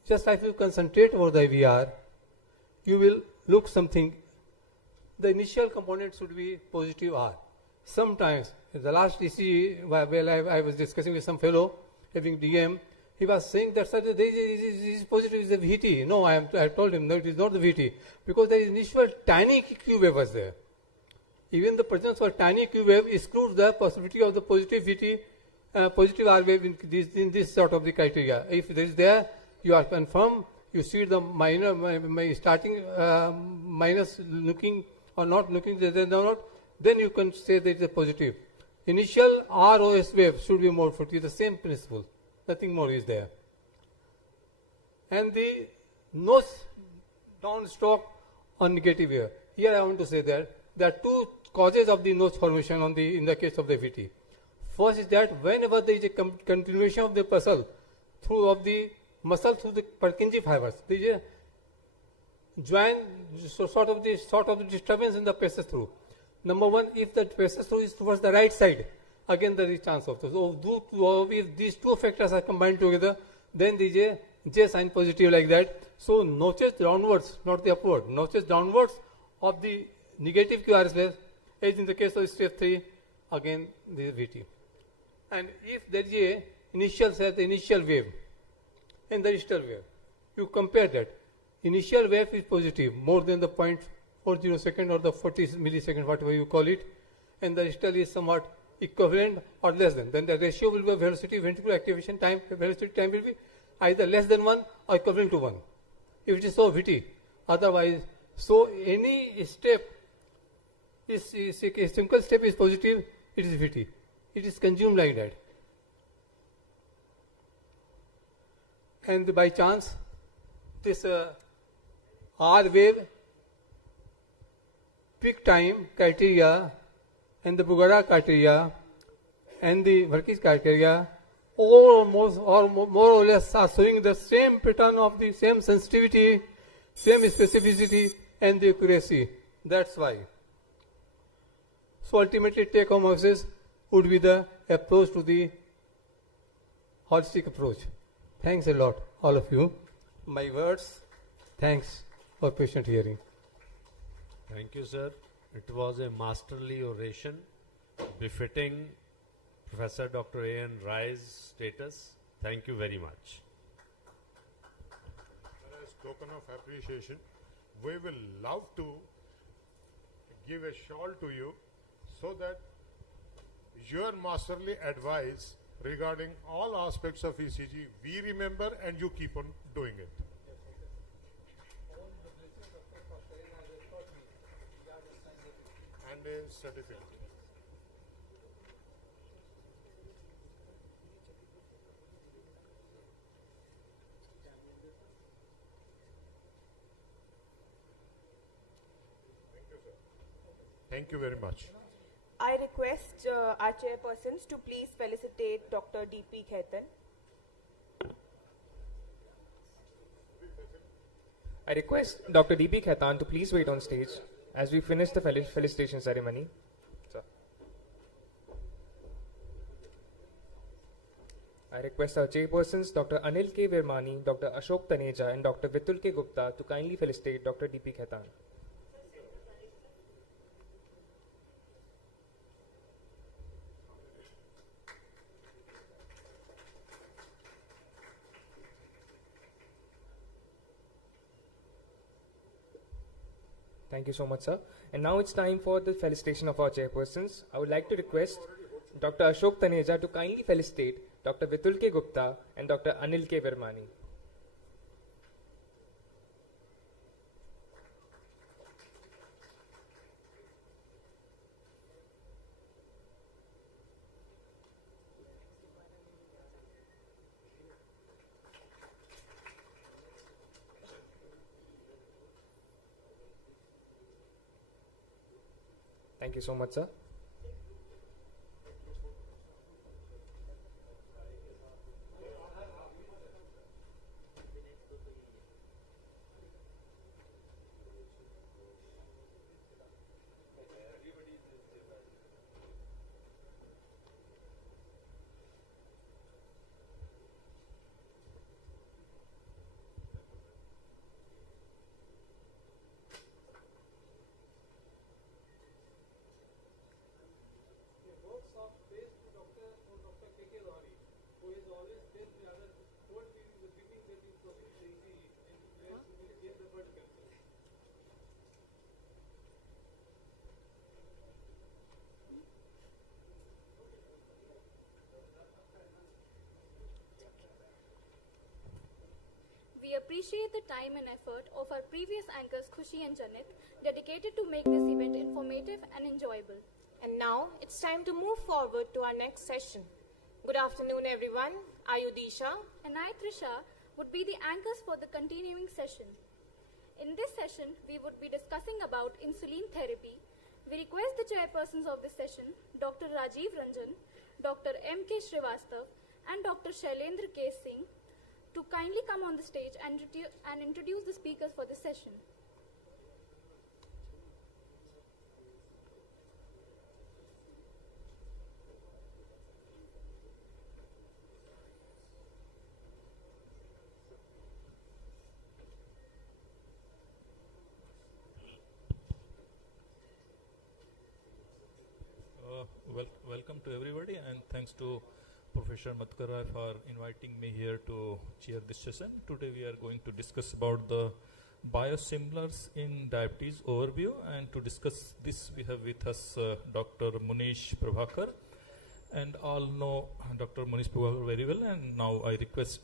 Just if you concentrate over the AVR, you will look something. The initial component should be positive R. Sometimes, in the last DC, while I was discussing with some fellow having DM, he was saying that sir, this is positive is the VT. No, I told him no, it is not the VT because the initial tiny Q wave was there. Even the presence of tiny Q wave excludes the possibility of the positive VT, positive R wave in this sort of the criteria. If there is there, you are confirmed. You see the minor starting minus looking or not looking, then you can say that it is a positive. Initial ROS wave should be more 40, the same principle. Nothing more is there. And the nose downstroke on negative here. Here I want to say that there are two causes of the nose formation in the case of the VT. First is that whenever there is a continuation of the muscle through the Purkinje fibers, there is a sort of the disturbance in the passes through. Number one, if the passes through is towards the right side, again there is chance of this. So if these two factors are combined together, then there is a J sign positive like that. So notches downwards, not the upward, notches downwards of the negative QRS wave, as in the case of step 3, again this VT. And if there is a initial wave and the distal wave, you compare that. Initial wave is positive, more than the 0.40 second or the 40 millisecond, whatever you call it, and the distal is somewhat equivalent or less than. Then the ratio will be velocity, ventricular activation time, velocity time will be either less than 1 or equivalent to 1. If it is so VT, otherwise, so any step If a single step is positive, it is VT. It is consumed like that. And by chance, this R wave peak time criteria and the Bugara criteria and the Verkis criteria all more or less are showing the same pattern of the same sensitivity, same specificity and the accuracy. That's why. So ultimately take-home message would be the approach to the holistic approach. Thanks a lot, all of you. My words, thanks for patient hearing. Thank you, sir. It was a masterly oration befitting Professor Dr. A.N. Rai's status. Thank you very much. As token of appreciation, we will love to give a shawl to you so that your masterly advice regarding all aspects of ECG we remember and you keep on doing it. And a certificate. Thank you very much. I request our chairpersons to please felicitate Dr. D.P. Khaitan. I request Dr. D.P. Khaitan to please wait on stage as we finish the felicitation ceremony. Sir. I request our chairpersons, Dr. Anil K. Virmani, Dr. Ashok Taneja, and Dr. Vitul K. Gupta to kindly felicitate Dr. D.P. Khaitan. Thank you so much, sir. And now it's time for the felicitation of our chairpersons. I would like to request Dr. Ashok Taneja to kindly felicitate Dr. Vitul K. Gupta and Dr. Anil K. Virmani. Thank you so much, sir. We appreciate the time and effort of our previous anchors Khushi and Janit, dedicated to make this event informative and enjoyable. And now it's time to move forward to our next session. Good afternoon, everyone. Ayudisha And I, Trisha, would be the anchors for the continuing session. In this session, we would be discussing about insulin therapy. We request the chairpersons of this session, Dr. Rajiv Ranjan, Dr. M.K. Srivastav, and Dr. Shailendra K. Singh, to kindly come on the stage and introduce the speakers for this session. Welcome to everybody, and thanks to Professor Matkara for inviting me here to chair this session. Today we are going to discuss about the biosimilars in diabetes overview, and to discuss this we have with us Dr. Munish Prabhakar, and all know Dr. Munish Prabhakar very well, and now I request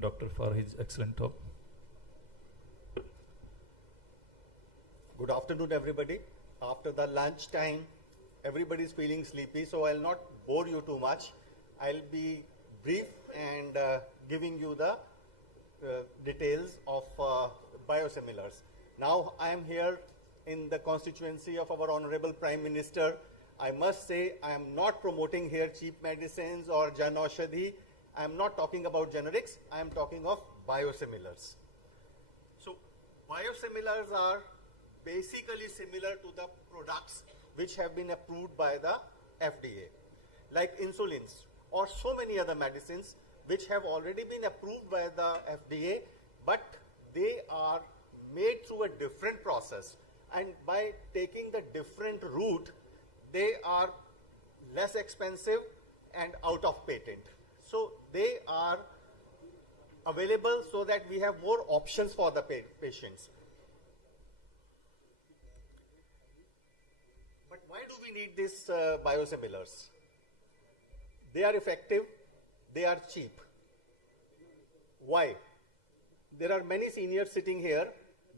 Doctor for his excellent talk. Good afternoon, everybody. after the lunch time, everybody's feeling sleepy, so I'll not bore you too much. I'll be brief and giving you the details of biosimilars. Now, I am here in the constituency of our Honorable Prime Minister. I must say, I am not promoting here cheap medicines or Jan Aushadhi. I am not talking about generics. I am talking of biosimilars. So, biosimilars are basically similar to the products which have been approved by the FDA, like insulins or so many other medicines which have already been approved by the FDA, but they are made through a different process. And by taking the different route, they are less expensive and out of patent. So they are available so that we have more options for the patients. But why do we need these biosimilars? They are effective, they are cheap. Why? There are many seniors sitting here.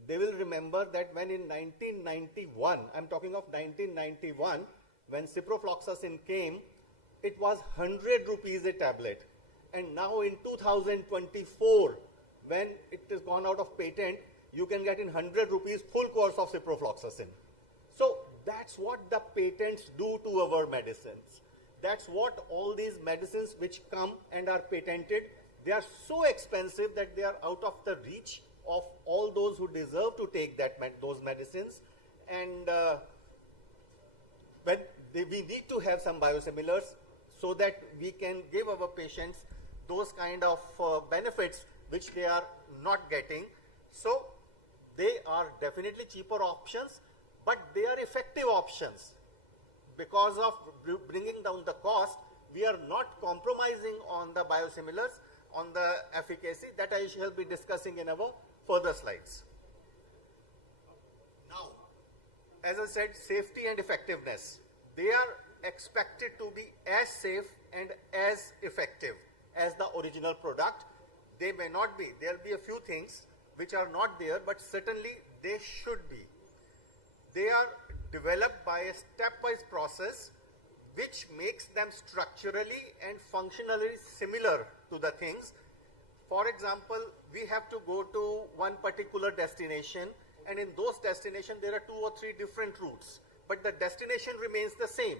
They will remember that when in 1991, I'm talking of 1991, when ciprofloxacin came, it was 100 rupees a tablet. And now in 2024, when it has gone out of patent, you can get in 100 rupees full course of ciprofloxacin. So that's what the patents do to our medicines. That's what all these medicines which come and are patented, they are so expensive that they are out of the reach of all those who deserve to take those medicines. And we need to have some biosimilars so that we can give our patients those kind of benefits which they are not getting. So they are definitely cheaper options, but they are effective options. Because of bringing down the cost, we are not compromising on the biosimilars, on the efficacy that I shall be discussing in our further slides. Now, as I said, safety and effectiveness. They are expected to be as safe and as effective as the original product. They may not be. There will be a few things which are not there, but certainly they should be. They are developed by a stepwise process which makes them structurally and functionally similar to the things. For example, we have to go to one particular destination, and in those destinations there are 2 or 3 different routes, but the destination remains the same.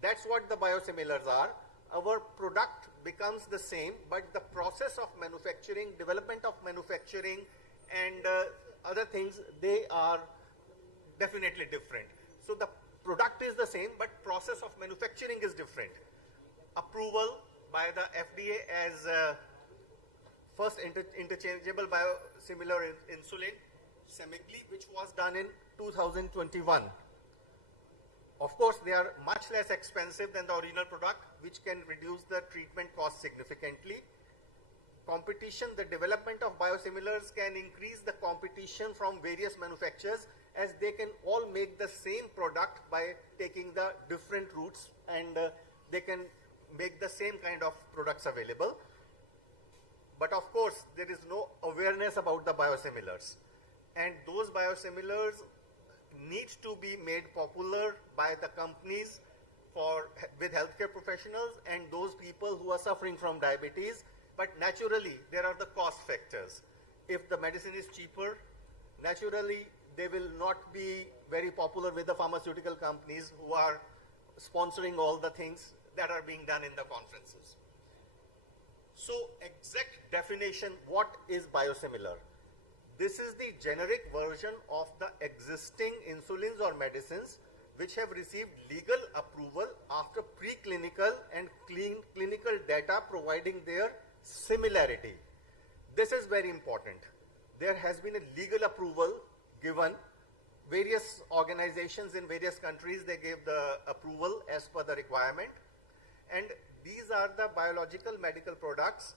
That's what the biosimilars are. Our product becomes the same, but the process of manufacturing, development of manufacturing, and other things, they are definitely different. So the product is the same, but process of manufacturing is different. Approval by the FDA as first interchangeable biosimilar insulin, Semglee, which was done in 2021. Of course, they are much less expensive than the original product, which can reduce the treatment cost significantly. Competition, the development of biosimilars can increase the competition from various manufacturers, as they can all make the same product by taking the different routes, and they can make the same kind of products available. But of course, there is no awareness about the biosimilars, and those biosimilars need to be made popular by the companies with healthcare professionals and those people who are suffering from diabetes. But naturally, there are the cost factors. If the medicine is cheaper, naturally, they will not be very popular with the pharmaceutical companies who are sponsoring all the things that are being done in the conferences. So, exact definition, what is biosimilar? This is the generic version of the existing insulins or medicines which have received legal approval after preclinical and clinical data providing their similarity. This is very important. There has been a legal approval given. Various organizations in various countries, they gave the approval as per the requirement. And these are the biological medical products,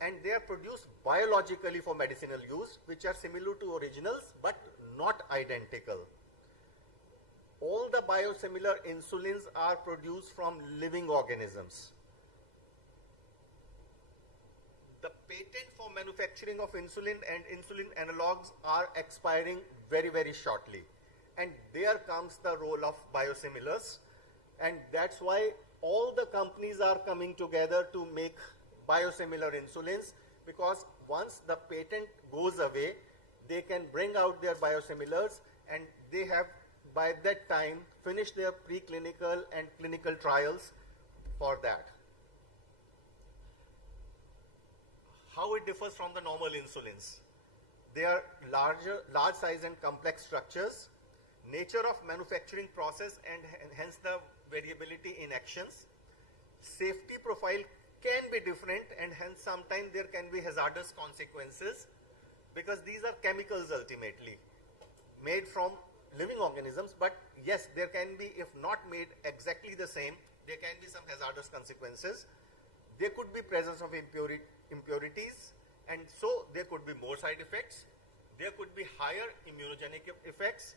and they are produced biologically for medicinal use, which are similar to originals but not identical. All the biosimilar insulins are produced from living organisms. The patent for manufacturing of insulin and insulin analogs are expiring very, very shortly. And there comes the role of biosimilars. And that's why all the companies are coming together to make biosimilar insulins, because once the patent goes away, they can bring out their biosimilars, and they have by that time finished their preclinical and clinical trials for that. How it differs from the normal insulins? They are large size and complex structures, nature of manufacturing process and hence the variability in actions. Safety profile can be different, and hence sometimes there can be hazardous consequences, because these are chemicals ultimately made from living organisms. But yes, there can be, if not made exactly the same, there can be some hazardous consequences. There could be presence of impurities, and so there could be more side effects. There could be higher immunogenic effects,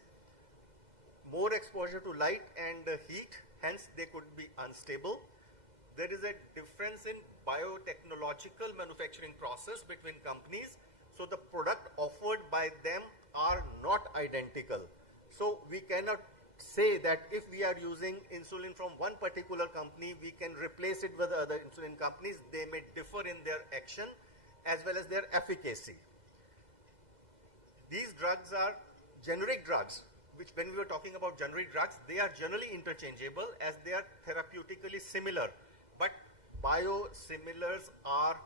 more exposure to light and heat, hence they could be unstable. There is a difference in biotechnological manufacturing process between companies, so the product offered by them are not identical. So we cannot say that if we are using insulin from one particular company, we can replace it with other insulin companies. They may differ in their action as well as their efficacy. These drugs are generic drugs, which when we were talking about generic drugs, they are generally interchangeable as they are therapeutically similar. But biosimilars are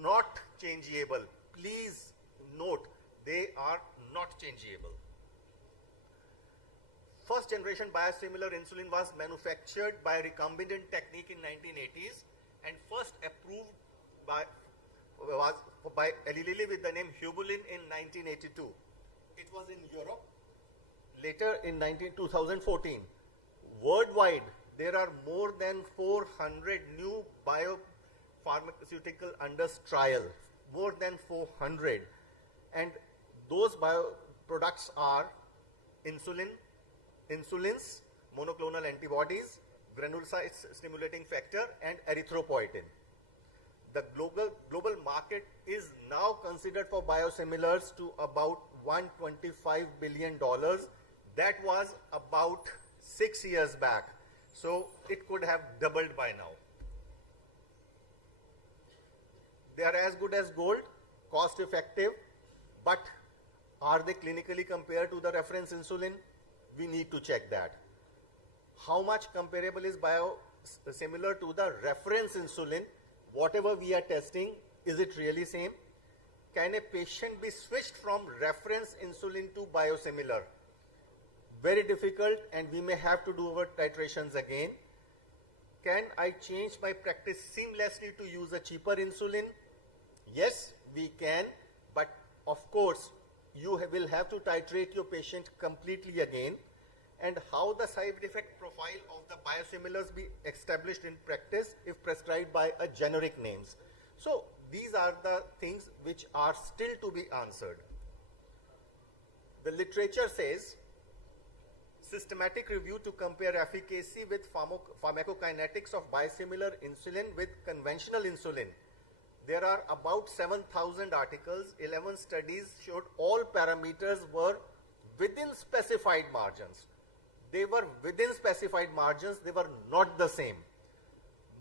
not changeable. Please note, they are not changeable. First generation biosimilar insulin was manufactured by recombinant technique in 1980s and first approved by Eli Lilly with the name Hubulin in 1982. It was in Europe later in 2014. Worldwide, there are more than 400 new biopharmaceutical under trial, more than 400. And those products are insulins, monoclonal antibodies, granulocyte stimulating factor, and erythropoietin. The global market is now considered for biosimilars to about $125 billion. That was about 6 years back. So it could have doubled by now. They are as good as gold, cost effective, but are they clinically compared to the reference insulin? We need to check that. How much comparable is biosimilar to the reference insulin? Whatever we are testing, is it really same? Can a patient be switched from reference insulin to biosimilar? Very difficult, and we may have to do our titrations again. Can I change my practice seamlessly to use a cheaper insulin? Yes, we can, but of course, you will have to titrate your patient completely again. And how the side effect profile of the biosimilars be established in practice if prescribed by a generic names. So these are the things which are still to be answered. The literature says systematic review to compare efficacy with pharmacokinetics of biosimilar insulin with conventional insulin. There are about 7,000 articles, 11 studies showed all parameters were within specified margins. They were within specified margins, they were not the same.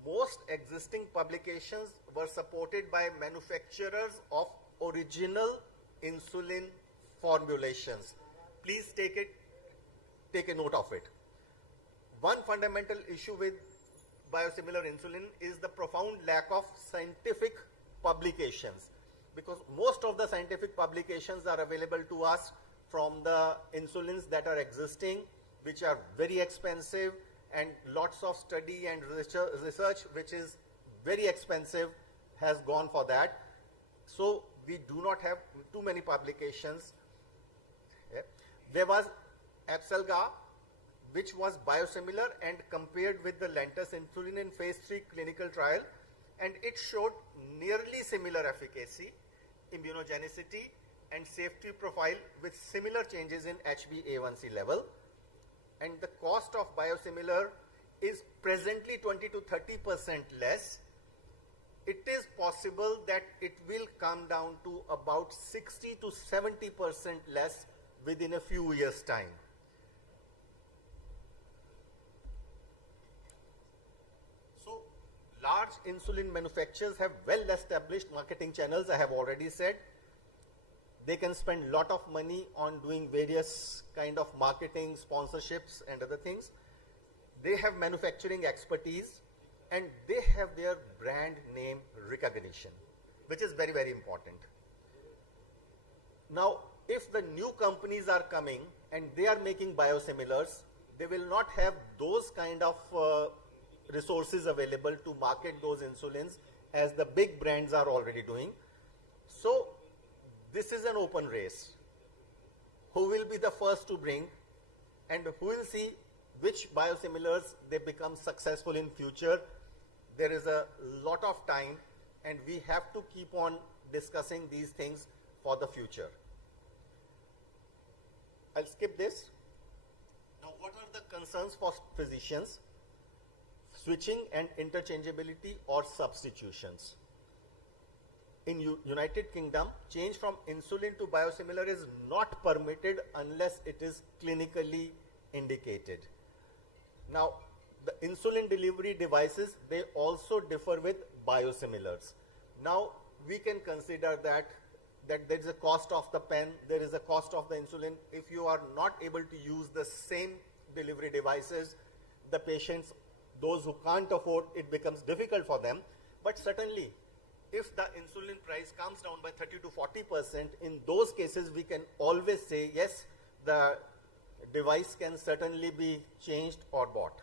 Most existing publications were supported by manufacturers of original insulin formulations. Please take a note of it. One fundamental issue with biosimilar insulin is the profound lack of scientific publications, because most of the scientific publications are available to us from the insulins that are existing, which are very expensive, and lots of study and research which is very expensive has gone for that. So we do not have too many publications. Yeah. There was Abselga, which was biosimilar and compared with the Lantus insulin in phase 3 clinical trial, and it showed nearly similar efficacy, immunogenicity, and safety profile with similar changes in HbA1c level. And the cost of biosimilar is presently 20 to 30% less. It is possible that it will come down to about 60 to 70% less within a few years' time. large insulin manufacturers have well-established marketing channels, I have already said. They can spend a lot of money on doing various kind of marketing, sponsorships and other things. They have manufacturing expertise and they have their brand name recognition, which is very, very important. Now, if the new companies are coming and they are making biosimilars, they will not have those kind of resources available to market those insulins as the big brands are already doing. So, this is an open race. Who will be the first to bring and who will see which biosimilars they become successful in future. There is a lot of time and we have to keep on discussing these things for the future. I'll skip this. Now, what are the concerns for physicians? Switching and interchangeability or substitutions. In United Kingdom, change from insulin to biosimilar is not permitted unless it is clinically indicated. Now, the insulin delivery devices, they also differ with biosimilars. Now, we can consider that there is a cost of the pen, there is a cost of the insulin. If you are not able to use the same delivery devices, the patients, those who can't afford, it becomes difficult for them. But certainly, if the insulin price comes down by 30 to 40%, in those cases, we can always say, yes, the device can certainly be changed or bought.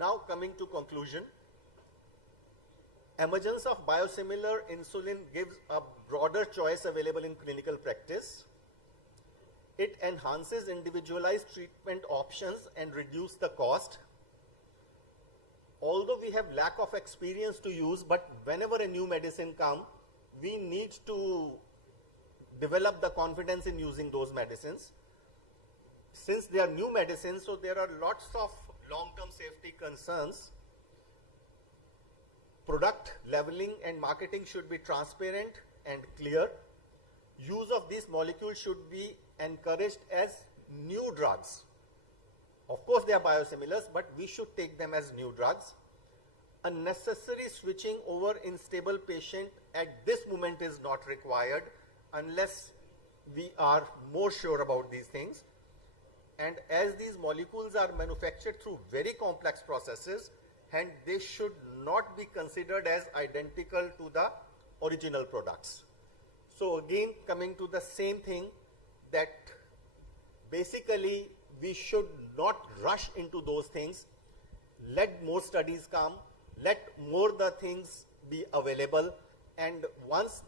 Now, coming to conclusion. Emergence of biosimilar insulin gives a broader choice available in clinical practice. It enhances individualized treatment options and reduces the cost. Although we have lack of experience to use, but whenever a new medicine comes, we need to develop the confidence in using those medicines. Since they are new medicines, so there are lots of long-term safety concerns. Product leveling and marketing should be transparent and clear. Use of these molecules should be encouraged as new drugs. Of course, they are biosimilars, but we should take them as new drugs. Unnecessary switching over in stable patient at this moment is not required unless we are more sure about these things. And as these molecules are manufactured through very complex processes, and they should not be considered as identical to the original products. So again, coming to the same thing, that basically we should not rush into those things. Let more studies come, let more the things be available, and once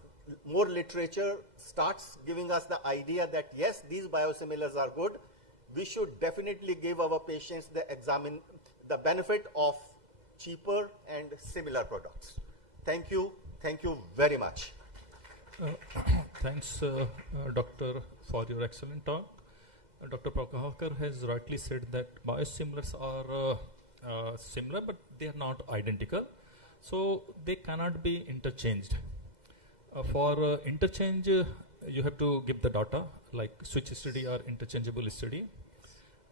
more literature starts giving us the idea that yes, these biosimilars are good, we should definitely give our patients the benefit of cheaper and similar products. Thank you very much. Thanks, Doctor, for your excellent talk. Dr. Prakahakar has rightly said that biosimilars are similar, but they are not identical. So they cannot be interchanged. For interchange, you have to give the data, like switch study or interchangeable study.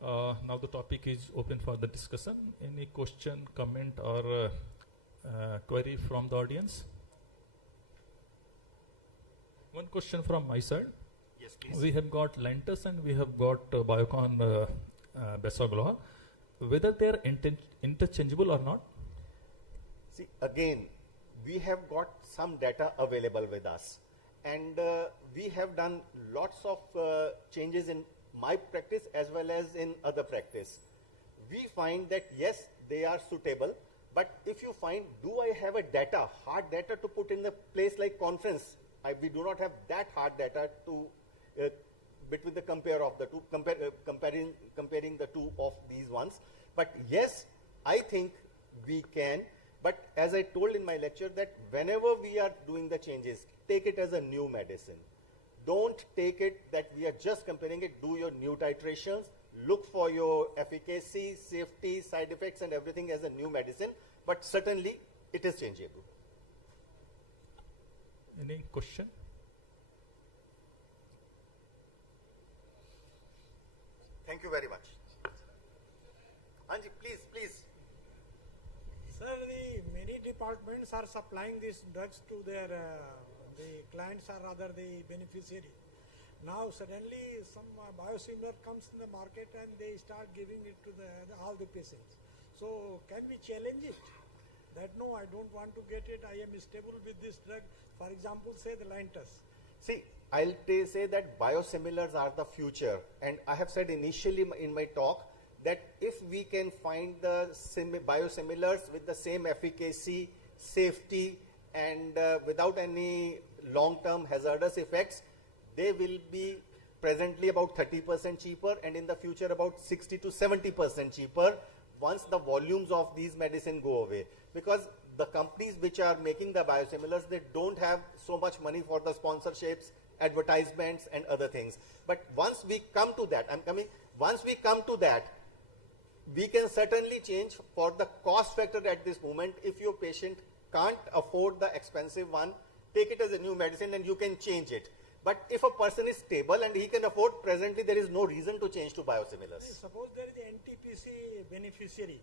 Now the topic is open for the discussion. Any question, comment, or query from the audience? One question from my side. Yes, please. We have got Lentus and we have got Biocon Besagloa. Whether they are interchangeable or not? See, again, we have got some data available with us. And we have done lots of changes in my practice as well as in other practice. We find that yes, they are suitable, but if you find, do I have a data, hard data to put in the place like conference? We do not have that hard data to between the compare of the two, comparing the two of these ones. But yes, I think we can. But as I told in my lecture that whenever we are doing the changes, take it as a new medicine. Don't take it that we are just comparing it. Do your new titrations. Look for your efficacy, safety, side effects and everything as a new medicine. But certainly it is changeable. Any question? Thank you very much. Anji, please. departments are supplying these drugs to their the clients or rather the beneficiary. Now suddenly some biosimilar comes in the market and they start giving it to all the patients. So can we challenge it? That no, I don't want to get it. I am stable with this drug. For example, say the Lantus. See, I'll say that biosimilars are the future, and I have said initially in my talk that if we can find the biosimilars with the same efficacy, safety, and without any long-term hazardous effects, they will be presently about 30% cheaper, and in the future about 60 to 70% cheaper once the volumes of these medicine go away. Because the companies which are making the biosimilars, they don't have so much money for the sponsorships, advertisements, and other things. But once we come to that, once we come to that, we can certainly change for the cost factor at this moment. If your patient can't afford the expensive one, take it as a new medicine and you can change it. But if a person is stable and he can afford, presently there is no reason to change to biosimilars. Suppose there is an NTPC beneficiary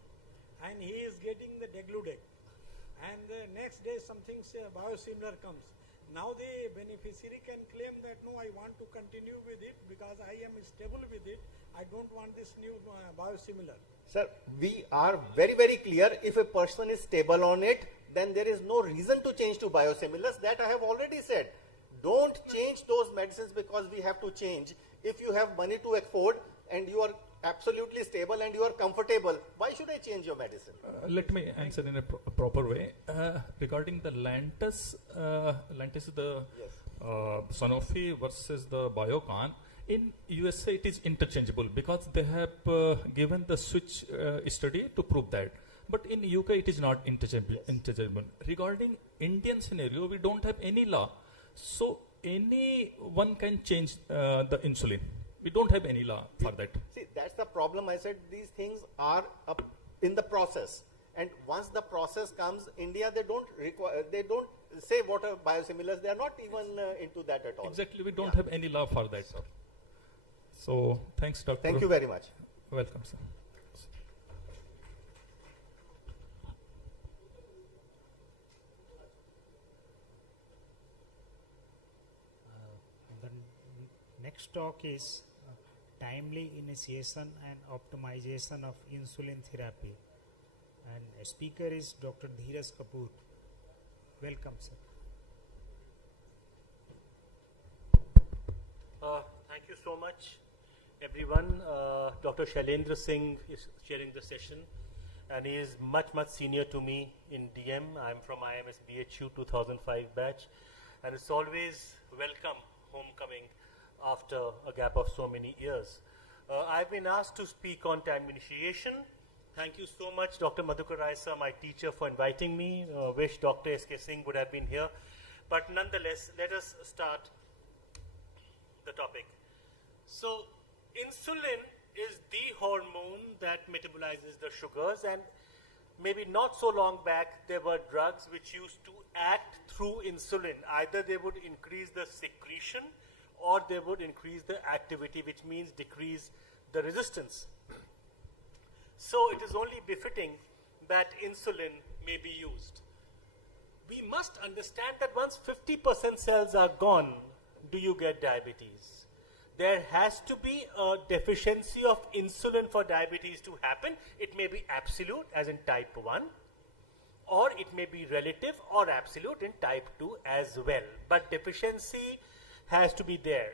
and he is getting the Degludec, and the next day something biosimilar comes. Now the beneficiary can claim that no, I want to continue with it because I am stable with it. I don't want this new biosimilar. Sir, we are very, very clear. If a person is stable on it, then there is no reason to change to biosimilars. That I have already said. Don't change those medicines because we have to change. If you have money to afford and you are absolutely stable and you are comfortable, why should I change your medicine? Let me answer in a proper way. Regarding the Lantus, Lantus is the Sanofi versus the Biocon. In USA, it is interchangeable because they have given the switch study to prove that. But in UK, it is not interchangeable. Regarding Indian scenario, we don't have any law. So anyone can change the insulin. We don't have any law for that. See, that's the problem. I said these things are up in the process. And once the process comes, India, they don't say what are biosimilars. They are not even into that at all. Exactly. We don't have any law for that. So thanks, Doctor. Thank you very much. Welcome, sir. Next talk is timely initiation and optimization of insulin therapy, and a speaker is Dr. Dheeraj Kapoor. Welcome, sir. Thank you so much, everyone. Dr. Shailendra Singh is chairing the session, and he is much senior to me in DM. I'm from IMS BHU 2005 batch, and it's always welcome homecoming after a gap of so many years. I've been asked to speak on time initiation. Thank you so much, Dr. Madhukar Rai sir, my teacher, for inviting me. Wish Dr. S.K. Singh would have been here. But nonetheless, let us start the topic. So, insulin is the hormone that metabolizes the sugars, and maybe not so long back, there were drugs which used to act through insulin. Either they would increase the secretion or they would increase the activity, which means decrease the resistance. So it is only befitting that insulin may be used. We must understand that once 50% cells are gone, do you get diabetes? There has to be a deficiency of insulin for diabetes to happen. It may be absolute, as in type 1, or it may be relative or absolute in type 2 as well. But deficiency has to be there.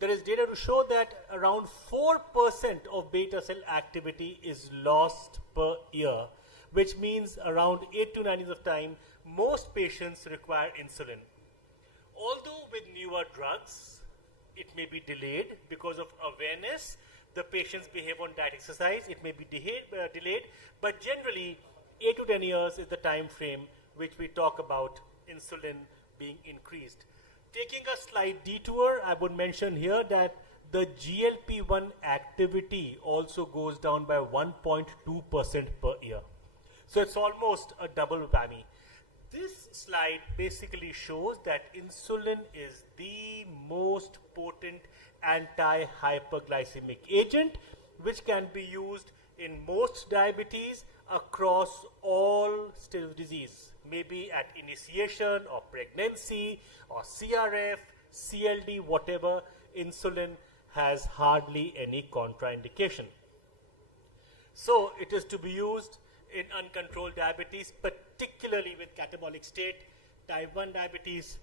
There is data to show that around 4% of beta cell activity is lost per year, which means around 8 to 9 years of time, most patients require insulin. Although with newer drugs, it may be delayed because of awareness. The patients behave on diet exercise. It may be delayed, but generally 8 to 10 years is the time frame which we talk about insulin being increased. Taking a slight detour, I would mention here that the GLP-1 activity also goes down by 1.2% per year. So it's almost a double whammy. This slide basically shows that insulin is the most potent anti-hyperglycemic agent which can be used in most diabetes across all stages of disease, maybe at initiation or pregnancy or CRF, CLD, whatever, insulin has hardly any contraindication. So it is to be used in uncontrolled diabetes, particularly with catabolic state, type 1 diabetes,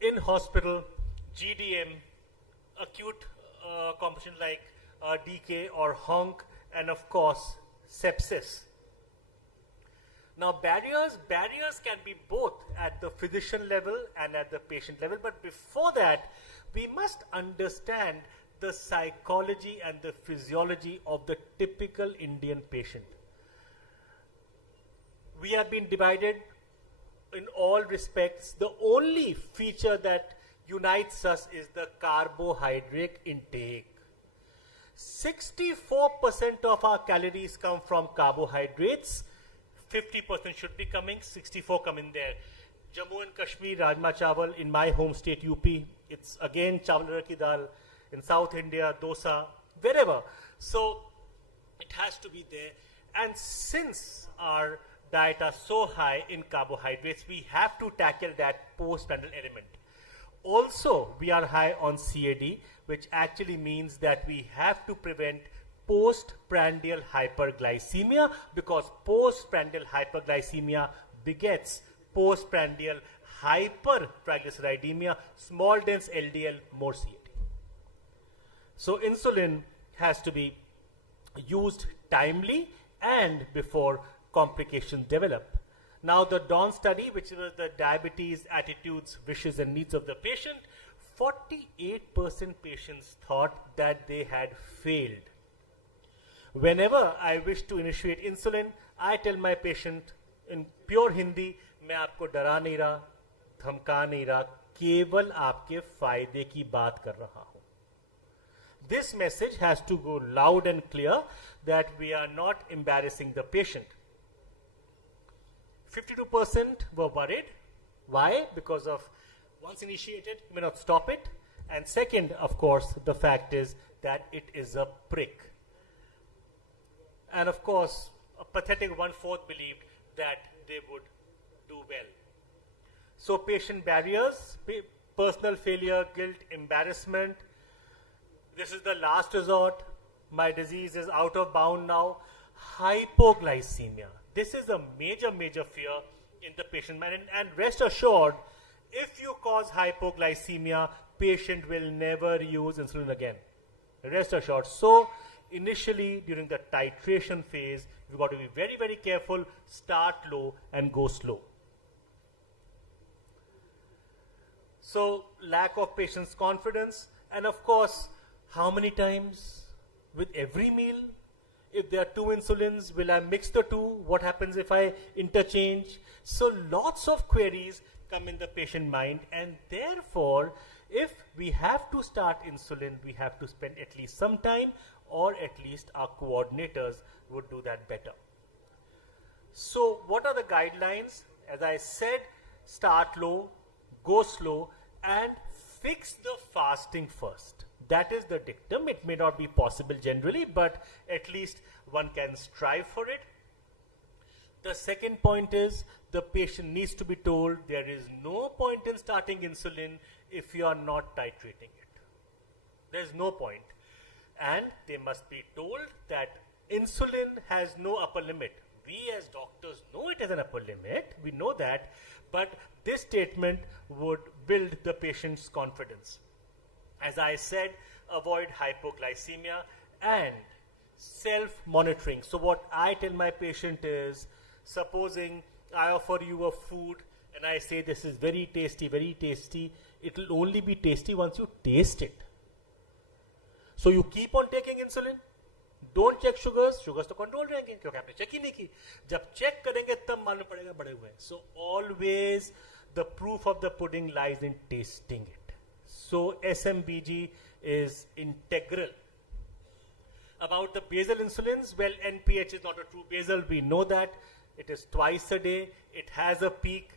in hospital, GDM, acute complications like DK or HONC, and of course sepsis. Now barriers can be both at the physician level and at the patient level, but before that we must understand the psychology and the physiology of the typical Indian patient. We have been divided in all respects. The only feature that unites us is the carbohydrate intake. 64% of our calories come from carbohydrates. 50% should be coming, 64 come in there. Jammu and Kashmir, Rajma Chawal, in my home state UP, it's again chawal ki dal. In South India, dosa, wherever. So it has to be there. And since our diet are so high in carbohydrates, we have to tackle that postprandial element. Also, we are high on CAD, which actually means that we have to prevent postprandial hyperglycemia, because postprandial hyperglycemia begets postprandial hypertriglyceridemia, small dense LDL, more CAD. So insulin has to be used timely and before complications develop. Now the DAWN study, which was the diabetes, attitudes, wishes and needs of the patient, 48% patients thought that they had failed. Whenever I wish to initiate insulin, I tell my patient in pure Hindi, मैं आपको डरा नहीं रहा, धमका नहीं रहा, केवल आपके फायदे की बात कर रहा हूं. This message has to go loud and clear that we are not embarrassing the patient. 52% were worried. Why? Because of once initiated, you may not stop it. And second, of course, the fact is that it is a prick. And of course, a pathetic 1/4 believed that they would do well. So patient barriers, personal failure, guilt, embarrassment. This is the last resort. My disease is out of bound now. Hypoglycemia. This is a major fear in the patient mind. And rest assured, if you cause hypoglycemia, patient will never use insulin again. Rest assured. So initially during the titration phase, you've got to be very careful, start low and go slow. So lack of patient's confidence, and of course, how many times with every meal? If there are 2 insulins, will I mix the 2? What happens if I interchange? So lots of queries come in the patient mind, and therefore, if we have to start insulin, we have to spend at least some time, or at least our coordinators would do that better. So what are the guidelines? As I said, start low, go slow, and fix the fasting first. That is the dictum. It may not be possible generally, but at least one can strive for it. The second point is the patient needs to be told there is no point in starting insulin if you are not titrating it. There is no point. And they must be told that insulin has no upper limit. We as doctors know it has an upper limit. We know that. But this statement would build the patient's confidence. As I said, avoid hypoglycemia and self-monitoring. So what I tell my patient is, supposing I offer you a food and I say this is very tasty, it will only be tasty once you taste it. So you keep on taking insulin. Don't check sugars. Sugars तो control रहेंगे क्योंकि आपने check ही नहीं की. जब check करेंगे तब मालूम पड़ेगा बढ़े हुए. So always the proof of the pudding lies in tasting it. So SMBG is integral. About the basal insulins, well, NPH is not a true basal. We know that. It is twice a day. It has a peak,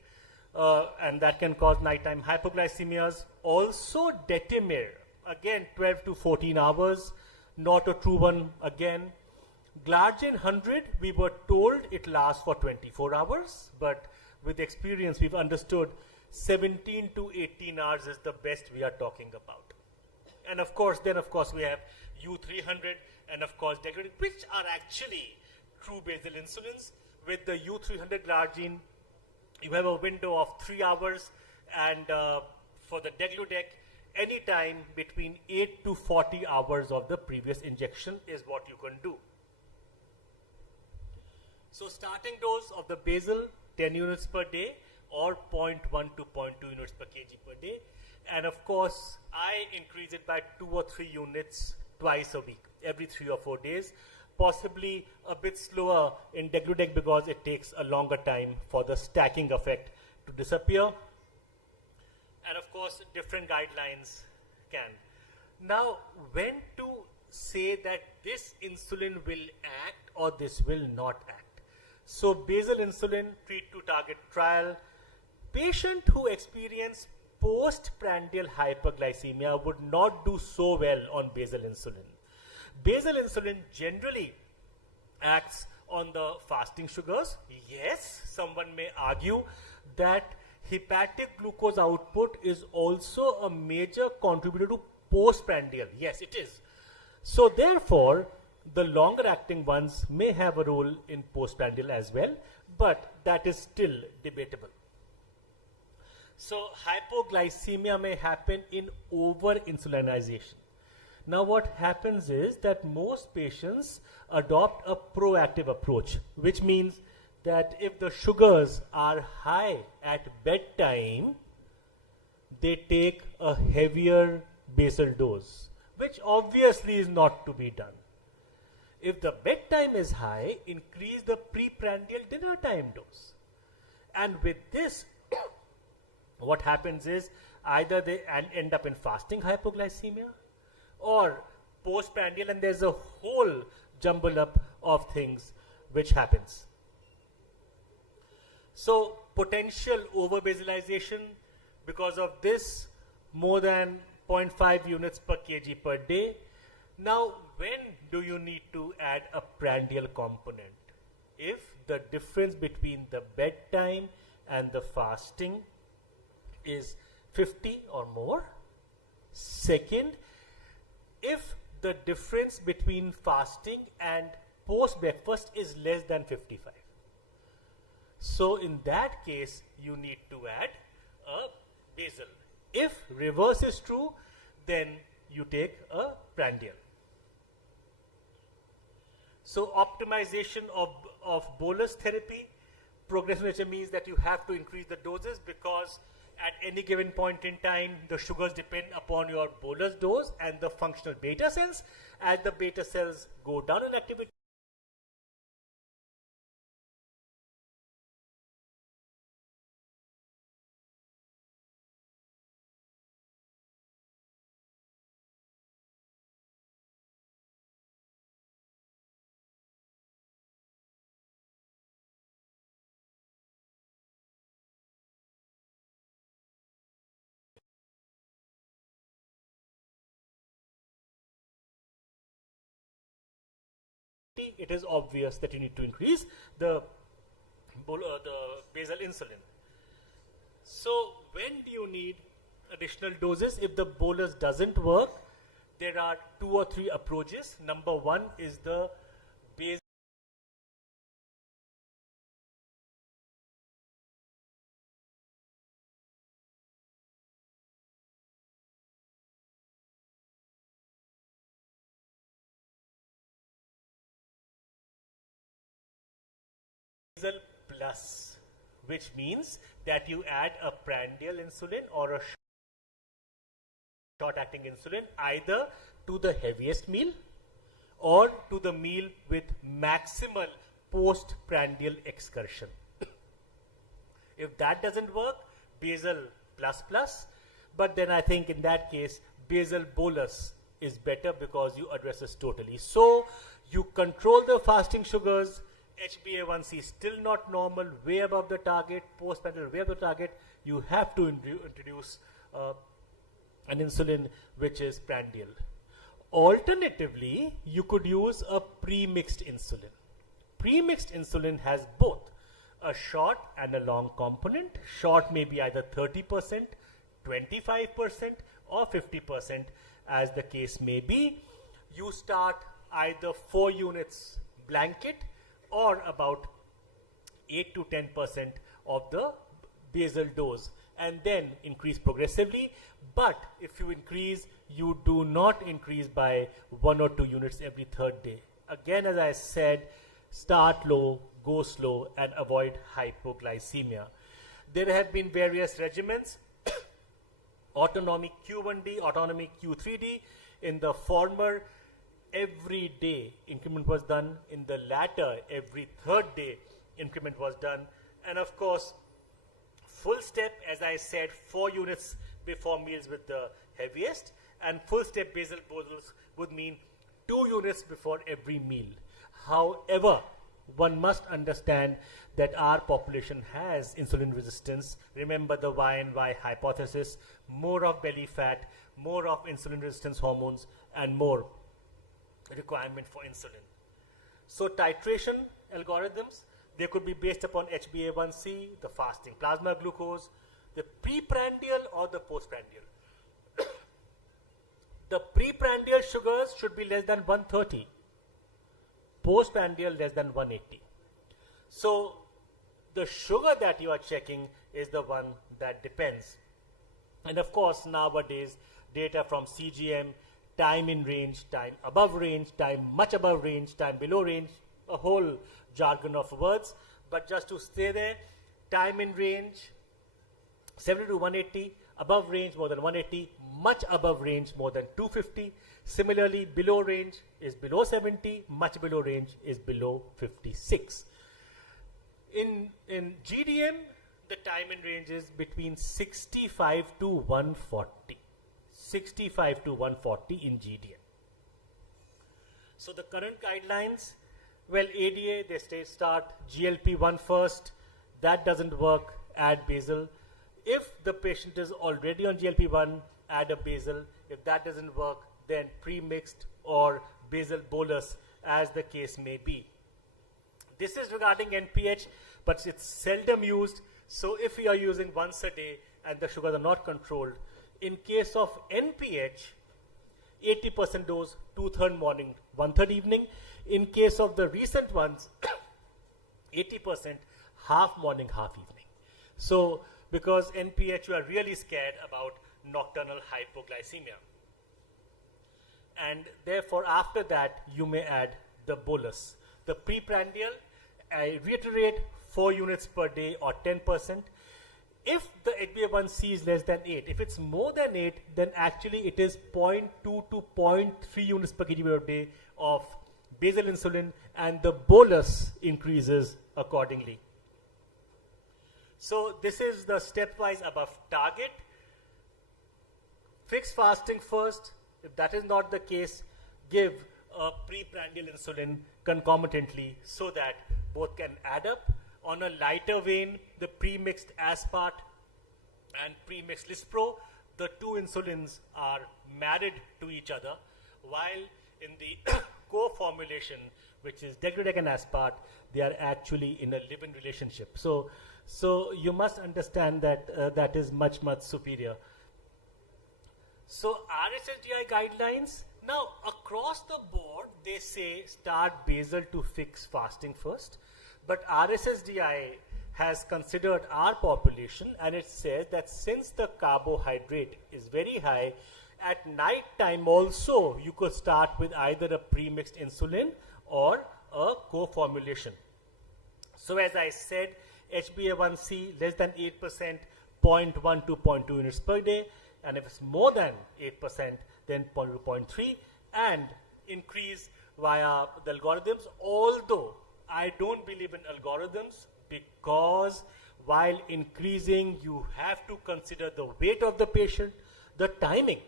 and that can cause nighttime hypoglycemias. Also, detimir, again, 12 to 14 hours. Not a true one again. Glargine 100, we were told it lasts for 24 hours, but with experience, we've understood 17 to 18 hours is the best we are talking about. And of course, then of course we have U300 and of course Degludec, which are actually true basal insulins. With the U300 Glargine, you have a window of 3 hours, and for the Degludec, any time between 8 to 40 hours of the previous injection is what you can do. So starting dose of the basal, 10 units per day or 0.1 to 0.2 units per kg per day. And of course, I increase it by 2 or 3 units twice a week, every 3 or 4 days. Possibly a bit slower in Degludec because it takes a longer time for the stacking effect to disappear. And of course, different guidelines can. Now, when to say that this insulin will act or this will not act? So, basal insulin treat to target trial. Patient who experience postprandial hyperglycemia would not do so well on basal insulin. Basal insulin generally acts on the fasting sugars. Yes, someone may argue that hepatic glucose output is also a major contributor to postprandial. Yes, it is. So therefore, the longer acting ones may have a role in postprandial as well, but that is still debatable. So hypoglycemia may happen in over-insulinization. Now what happens is that most patients adopt a proactive approach, which means that if the sugars are high at bedtime, they take a heavier basal dose, which obviously is not to be done. If the bedtime is high, increase the preprandial dinner time dose. And with this, what happens is either they end up in fasting hypoglycemia or postprandial, and there's a whole jumble up of things which happens. So potential over-basalization, because of this, more than 0.5 units per kg per day. Now, when do you need to add a prandial component? If the difference between the bedtime and the fasting is 50 or more. Second, if the difference between fasting and post-breakfast is less than 55. So in that case, you need to add a basal. If reverse is true, then you take a prandial. So optimization of bolus therapy, progressive nature means that you have to increase the doses because at any given point in time, the sugars depend upon your bolus dose and the functional beta cells. As the beta cells go down in activity, it is obvious that you need to increase the basal insulin. So when do you need additional doses? If the bolus doesn't work, there are 2 or 3 approaches. Number one is the basal plus, which means that you add a prandial insulin or a short-acting insulin either to the heaviest meal or to the meal with maximal post-prandial excursion. If that doesn't work, basal plus, but then I think in that case, basal bolus is better because you address this totally. So you control the fasting sugars, HbA1c is still not normal, way above the target, postprandial way above the target, you have to introduce an insulin which is prandial. Alternatively, you could use a pre-mixed insulin. Pre-mixed insulin has both a short and a long component. Short may be either 30%, 25% or 50% as the case may be. You start either 4 units blanket or about 8 to 10% of the basal dose, and then increase progressively. But if you increase, you do not increase by 1 or 2 units every third day. Again, as I said, start low, go slow, and avoid hypoglycemia. There have been various regimens, autonomic Q1D, autonomic Q3D. In the former, every day increment was done. In the latter, every third day increment was done. And of course, full step, as I said, 4 units before meals with the heaviest, and full step basal bolus would mean 2 units before every meal. However, one must understand that our population has insulin resistance. Remember the Y and Y hypothesis: more of belly fat, more of insulin resistance hormones, and more requirement for insulin. So titration algorithms, they could be based upon HbA1c, the fasting plasma glucose, the preprandial or the postprandial. The preprandial sugars should be less than 130, postprandial less than 180. So the sugar that you are checking is the one that depends. And of course, nowadays, data from CGM, time in range, time above range, time much above range, time below range, a whole jargon of words. But just to stay there, time in range, 70 to 180, above range more than 180, much above range more than 250. Similarly, below range is below 70, much below range is below 56. In GDM, the time in range is between 65 to 140. 65 to 140 in GDM. So the current guidelines, well, ADA, they say start GLP-1 first. That doesn't work, add basal. If the patient is already on GLP-1, add a basal. If that doesn't work, then pre-mixed or basal bolus, as the case may be. This is regarding NPH, but it's seldom used. So if we are using once a day and the sugars are not controlled, in case of NPH, 80% dose, 2/3 morning, 1/3 evening. In case of the recent ones, 80% half morning, half evening. So because NPH, you are really scared about nocturnal hypoglycemia. And therefore, after that, you may add the bolus. The preprandial, I reiterate, 4 units per day or 10%. If the HbA1c is less than 8, if it's more than 8, then actually it is 0.2 to 0.3 units per kg per day of basal insulin, and the bolus increases accordingly. So this is the stepwise above target. Fix fasting first. If that is not the case, give a preprandial insulin concomitantly so that both can add up. On a lighter vein, the pre-mixed aspart and pre-mixed lispro, the 2 insulins are married to each other, while in the co-formulation, which is degludec and aspart, they are actually in a live-in relationship. So you must understand that that is much, much superior. So RSSDI guidelines, now across the board, they say start basal to fix fasting first. But RSSDI has considered our population, and it says that since the carbohydrate is very high, at night time also you could start with either a pre-mixed insulin or a co-formulation. So as I said, HbA1c less than 8%, 0.1 to 0.2 units per day, and if it's more than 8%, then 0.2 to 0.3, and increase via the algorithms, although I don't believe in algorithms, because while increasing, you have to consider the weight of the patient, the timing.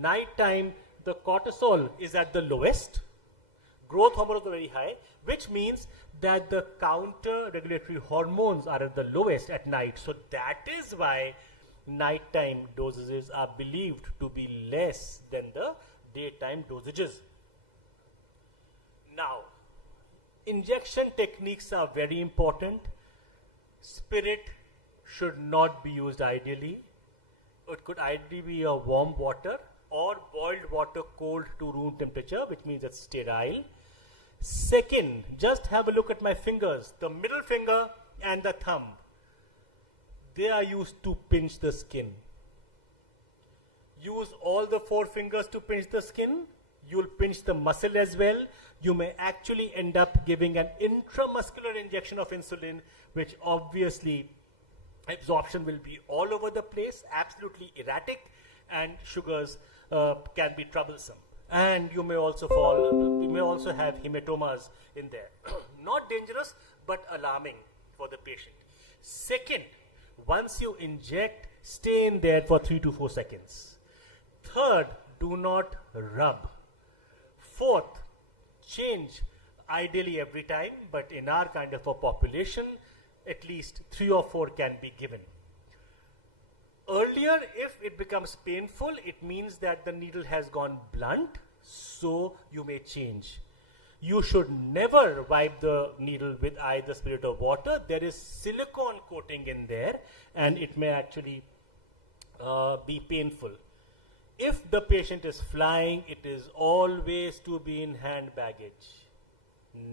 Night time, the cortisol is at the lowest, growth hormones are very high, which means that the counter regulatory hormones are at the lowest at night. So that is why nighttime dosages are believed to be less than the daytime dosages. Now, injection techniques are very important. Spirit should not be used ideally. It could ideally be a warm water or boiled water cold to room temperature, which means it's sterile. Second, just have a look at my fingers, the middle finger and the thumb. They are used to pinch the skin. Use all the 4 fingers to pinch the skin. You'll pinch the muscle as well. You may actually end up giving an intramuscular injection of insulin, which obviously absorption will be all over the place, absolutely erratic, and sugars can be troublesome. And you may also have hematomas in there. Not dangerous, but alarming for the patient. Second, once you inject, stay in there for 3 to 4 seconds. Third, do not rub. Fourth, change ideally every time, but in our kind of a population, at least 3 or 4 can be given. Earlier, if it becomes painful, it means that the needle has gone blunt, so you may change. You should never wipe the needle with either spirit or water. There is silicone coating in there, and it may actually be painful. If the patient is flying, it is always to be in hand baggage.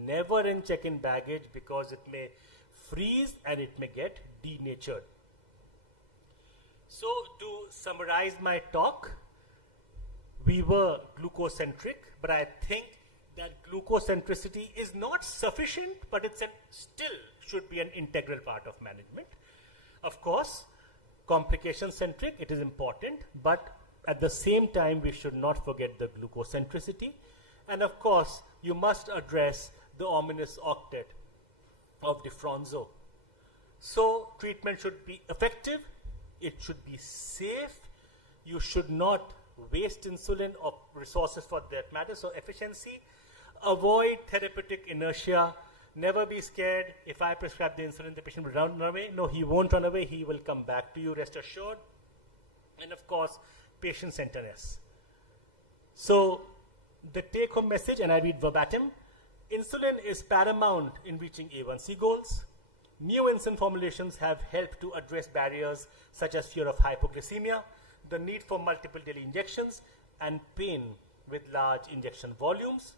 Never in check-in baggage, because it may freeze and it may get denatured. So, to summarize my talk, we were glucocentric, but I think that glucocentricity is not sufficient, but it's still should be an integral part of management. Of course, complication-centric, it is important, but at the same time, we should not forget the glucocentricity. And of course, you must address the ominous octet of Defronzo. So, treatment should be effective, it should be safe, you should not waste insulin or resources for that matter, so efficiency. Avoid therapeutic inertia, never be scared. If I prescribe the insulin, the patient will run away. No, he won't run away, he will come back to you, rest assured. And of course, patient-centeredness. So, the take-home message, and I read verbatim, insulin is paramount in reaching A1C goals. New insulin formulations have helped to address barriers such as fear of hypoglycemia, the need for multiple daily injections, and pain with large injection volumes.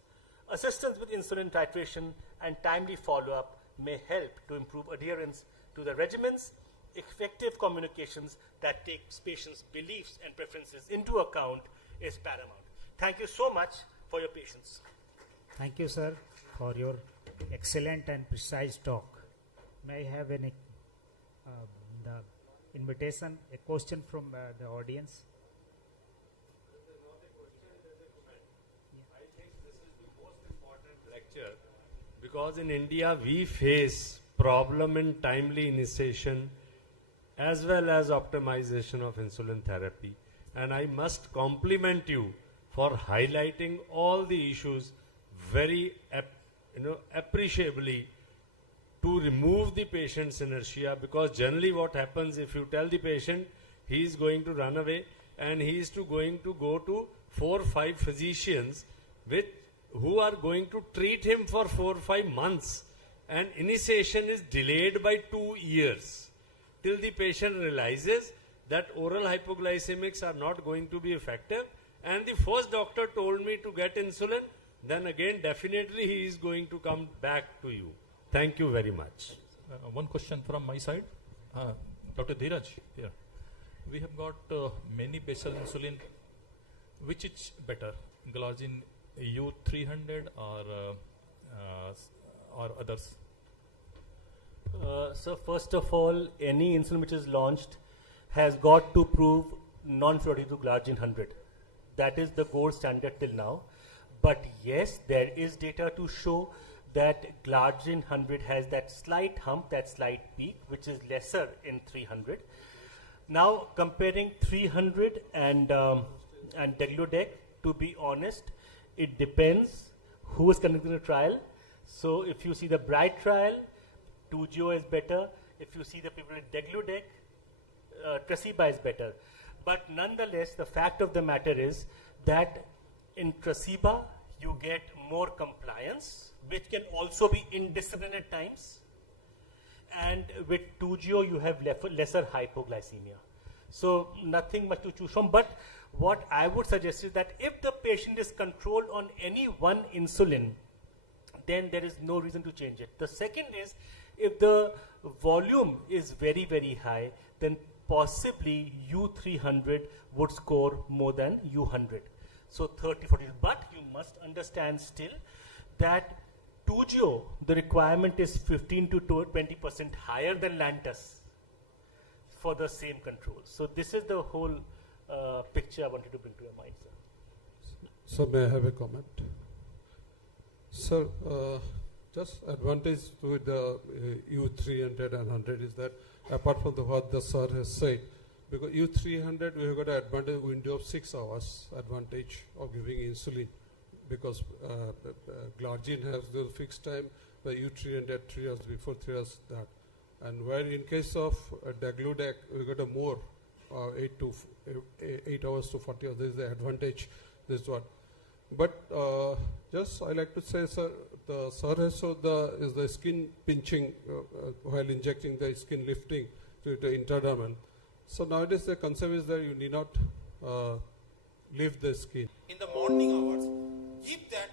Assistance with insulin titration and timely follow-up may help to improve adherence to the regimens. Effective communications that takes patients' beliefs and preferences into account is paramount. Thank you so much for your patience. Thank you, sir, for your excellent and precise talk. May I have the invitation, a question from the audience? I think this is the most important lecture, because in India we face problem in timely initiation as well as optimization of insulin therapy, and I must compliment you for highlighting all the issues very appreciably to remove the patient's inertia, because generally what happens, if you tell the patient he is going to run away and he is going to go to 4 or 5 physicians who are going to treat him for 4 or 5 months, and initiation is delayed by 2 years till the patient realizes that oral hypoglycemics are not going to be effective, and the first doctor told me to get insulin, then again definitely he is going to come back to you. Thank you very much. One question from my side. Dr. Dheeraj, here. We have got many basal insulin. Which is better, Glargine U300 or others? So first of all, any insulin which is launched has got to prove non-inferiority to Glargine 100. That is the gold standard till now. But yes, there is data to show that Glargine 100 has that slight hump, that slight peak, which is lesser in 300. Now, comparing 300 and Degludec, to be honest, it depends who is conducting the trial. So, if you see the Bright trial, Toujeo is better. If you see the people with Degludec, Tresiba is better. But nonetheless, the fact of the matter is that in Tresiba, you get more compliance, which can also be indisciplined at times. And with Toujeo, you have lesser hypoglycemia. So nothing much to choose from. But what I would suggest is that if the patient is controlled on any one insulin, then there is no reason to change it. The second is, if the volume is very, very high, then possibly U300 would score more than U100. So 30, 40. But you must understand still that Toujeo, the requirement is 15 to 20% higher than Lantus for the same control. So this is the whole picture I wanted to bring to your mind, sir. So may I have a comment? Sir, just advantage with the U300 and 100 is that apart from what the sir has said, because U300 we have got an advantage window of 6 hours advantage of giving insulin, because glargine has the fixed time, the U300 3 hours before, 3 hours that. And where in case of Dagludac, we got a more 8 hours to 40 hours. This is the advantage. This is what. But just I like to say, sir, the sir has showed the skin pinching while injecting, the skin lifting to the intradermal. So nowadays the concept is that you need not lift the skin. In the morning hours, give that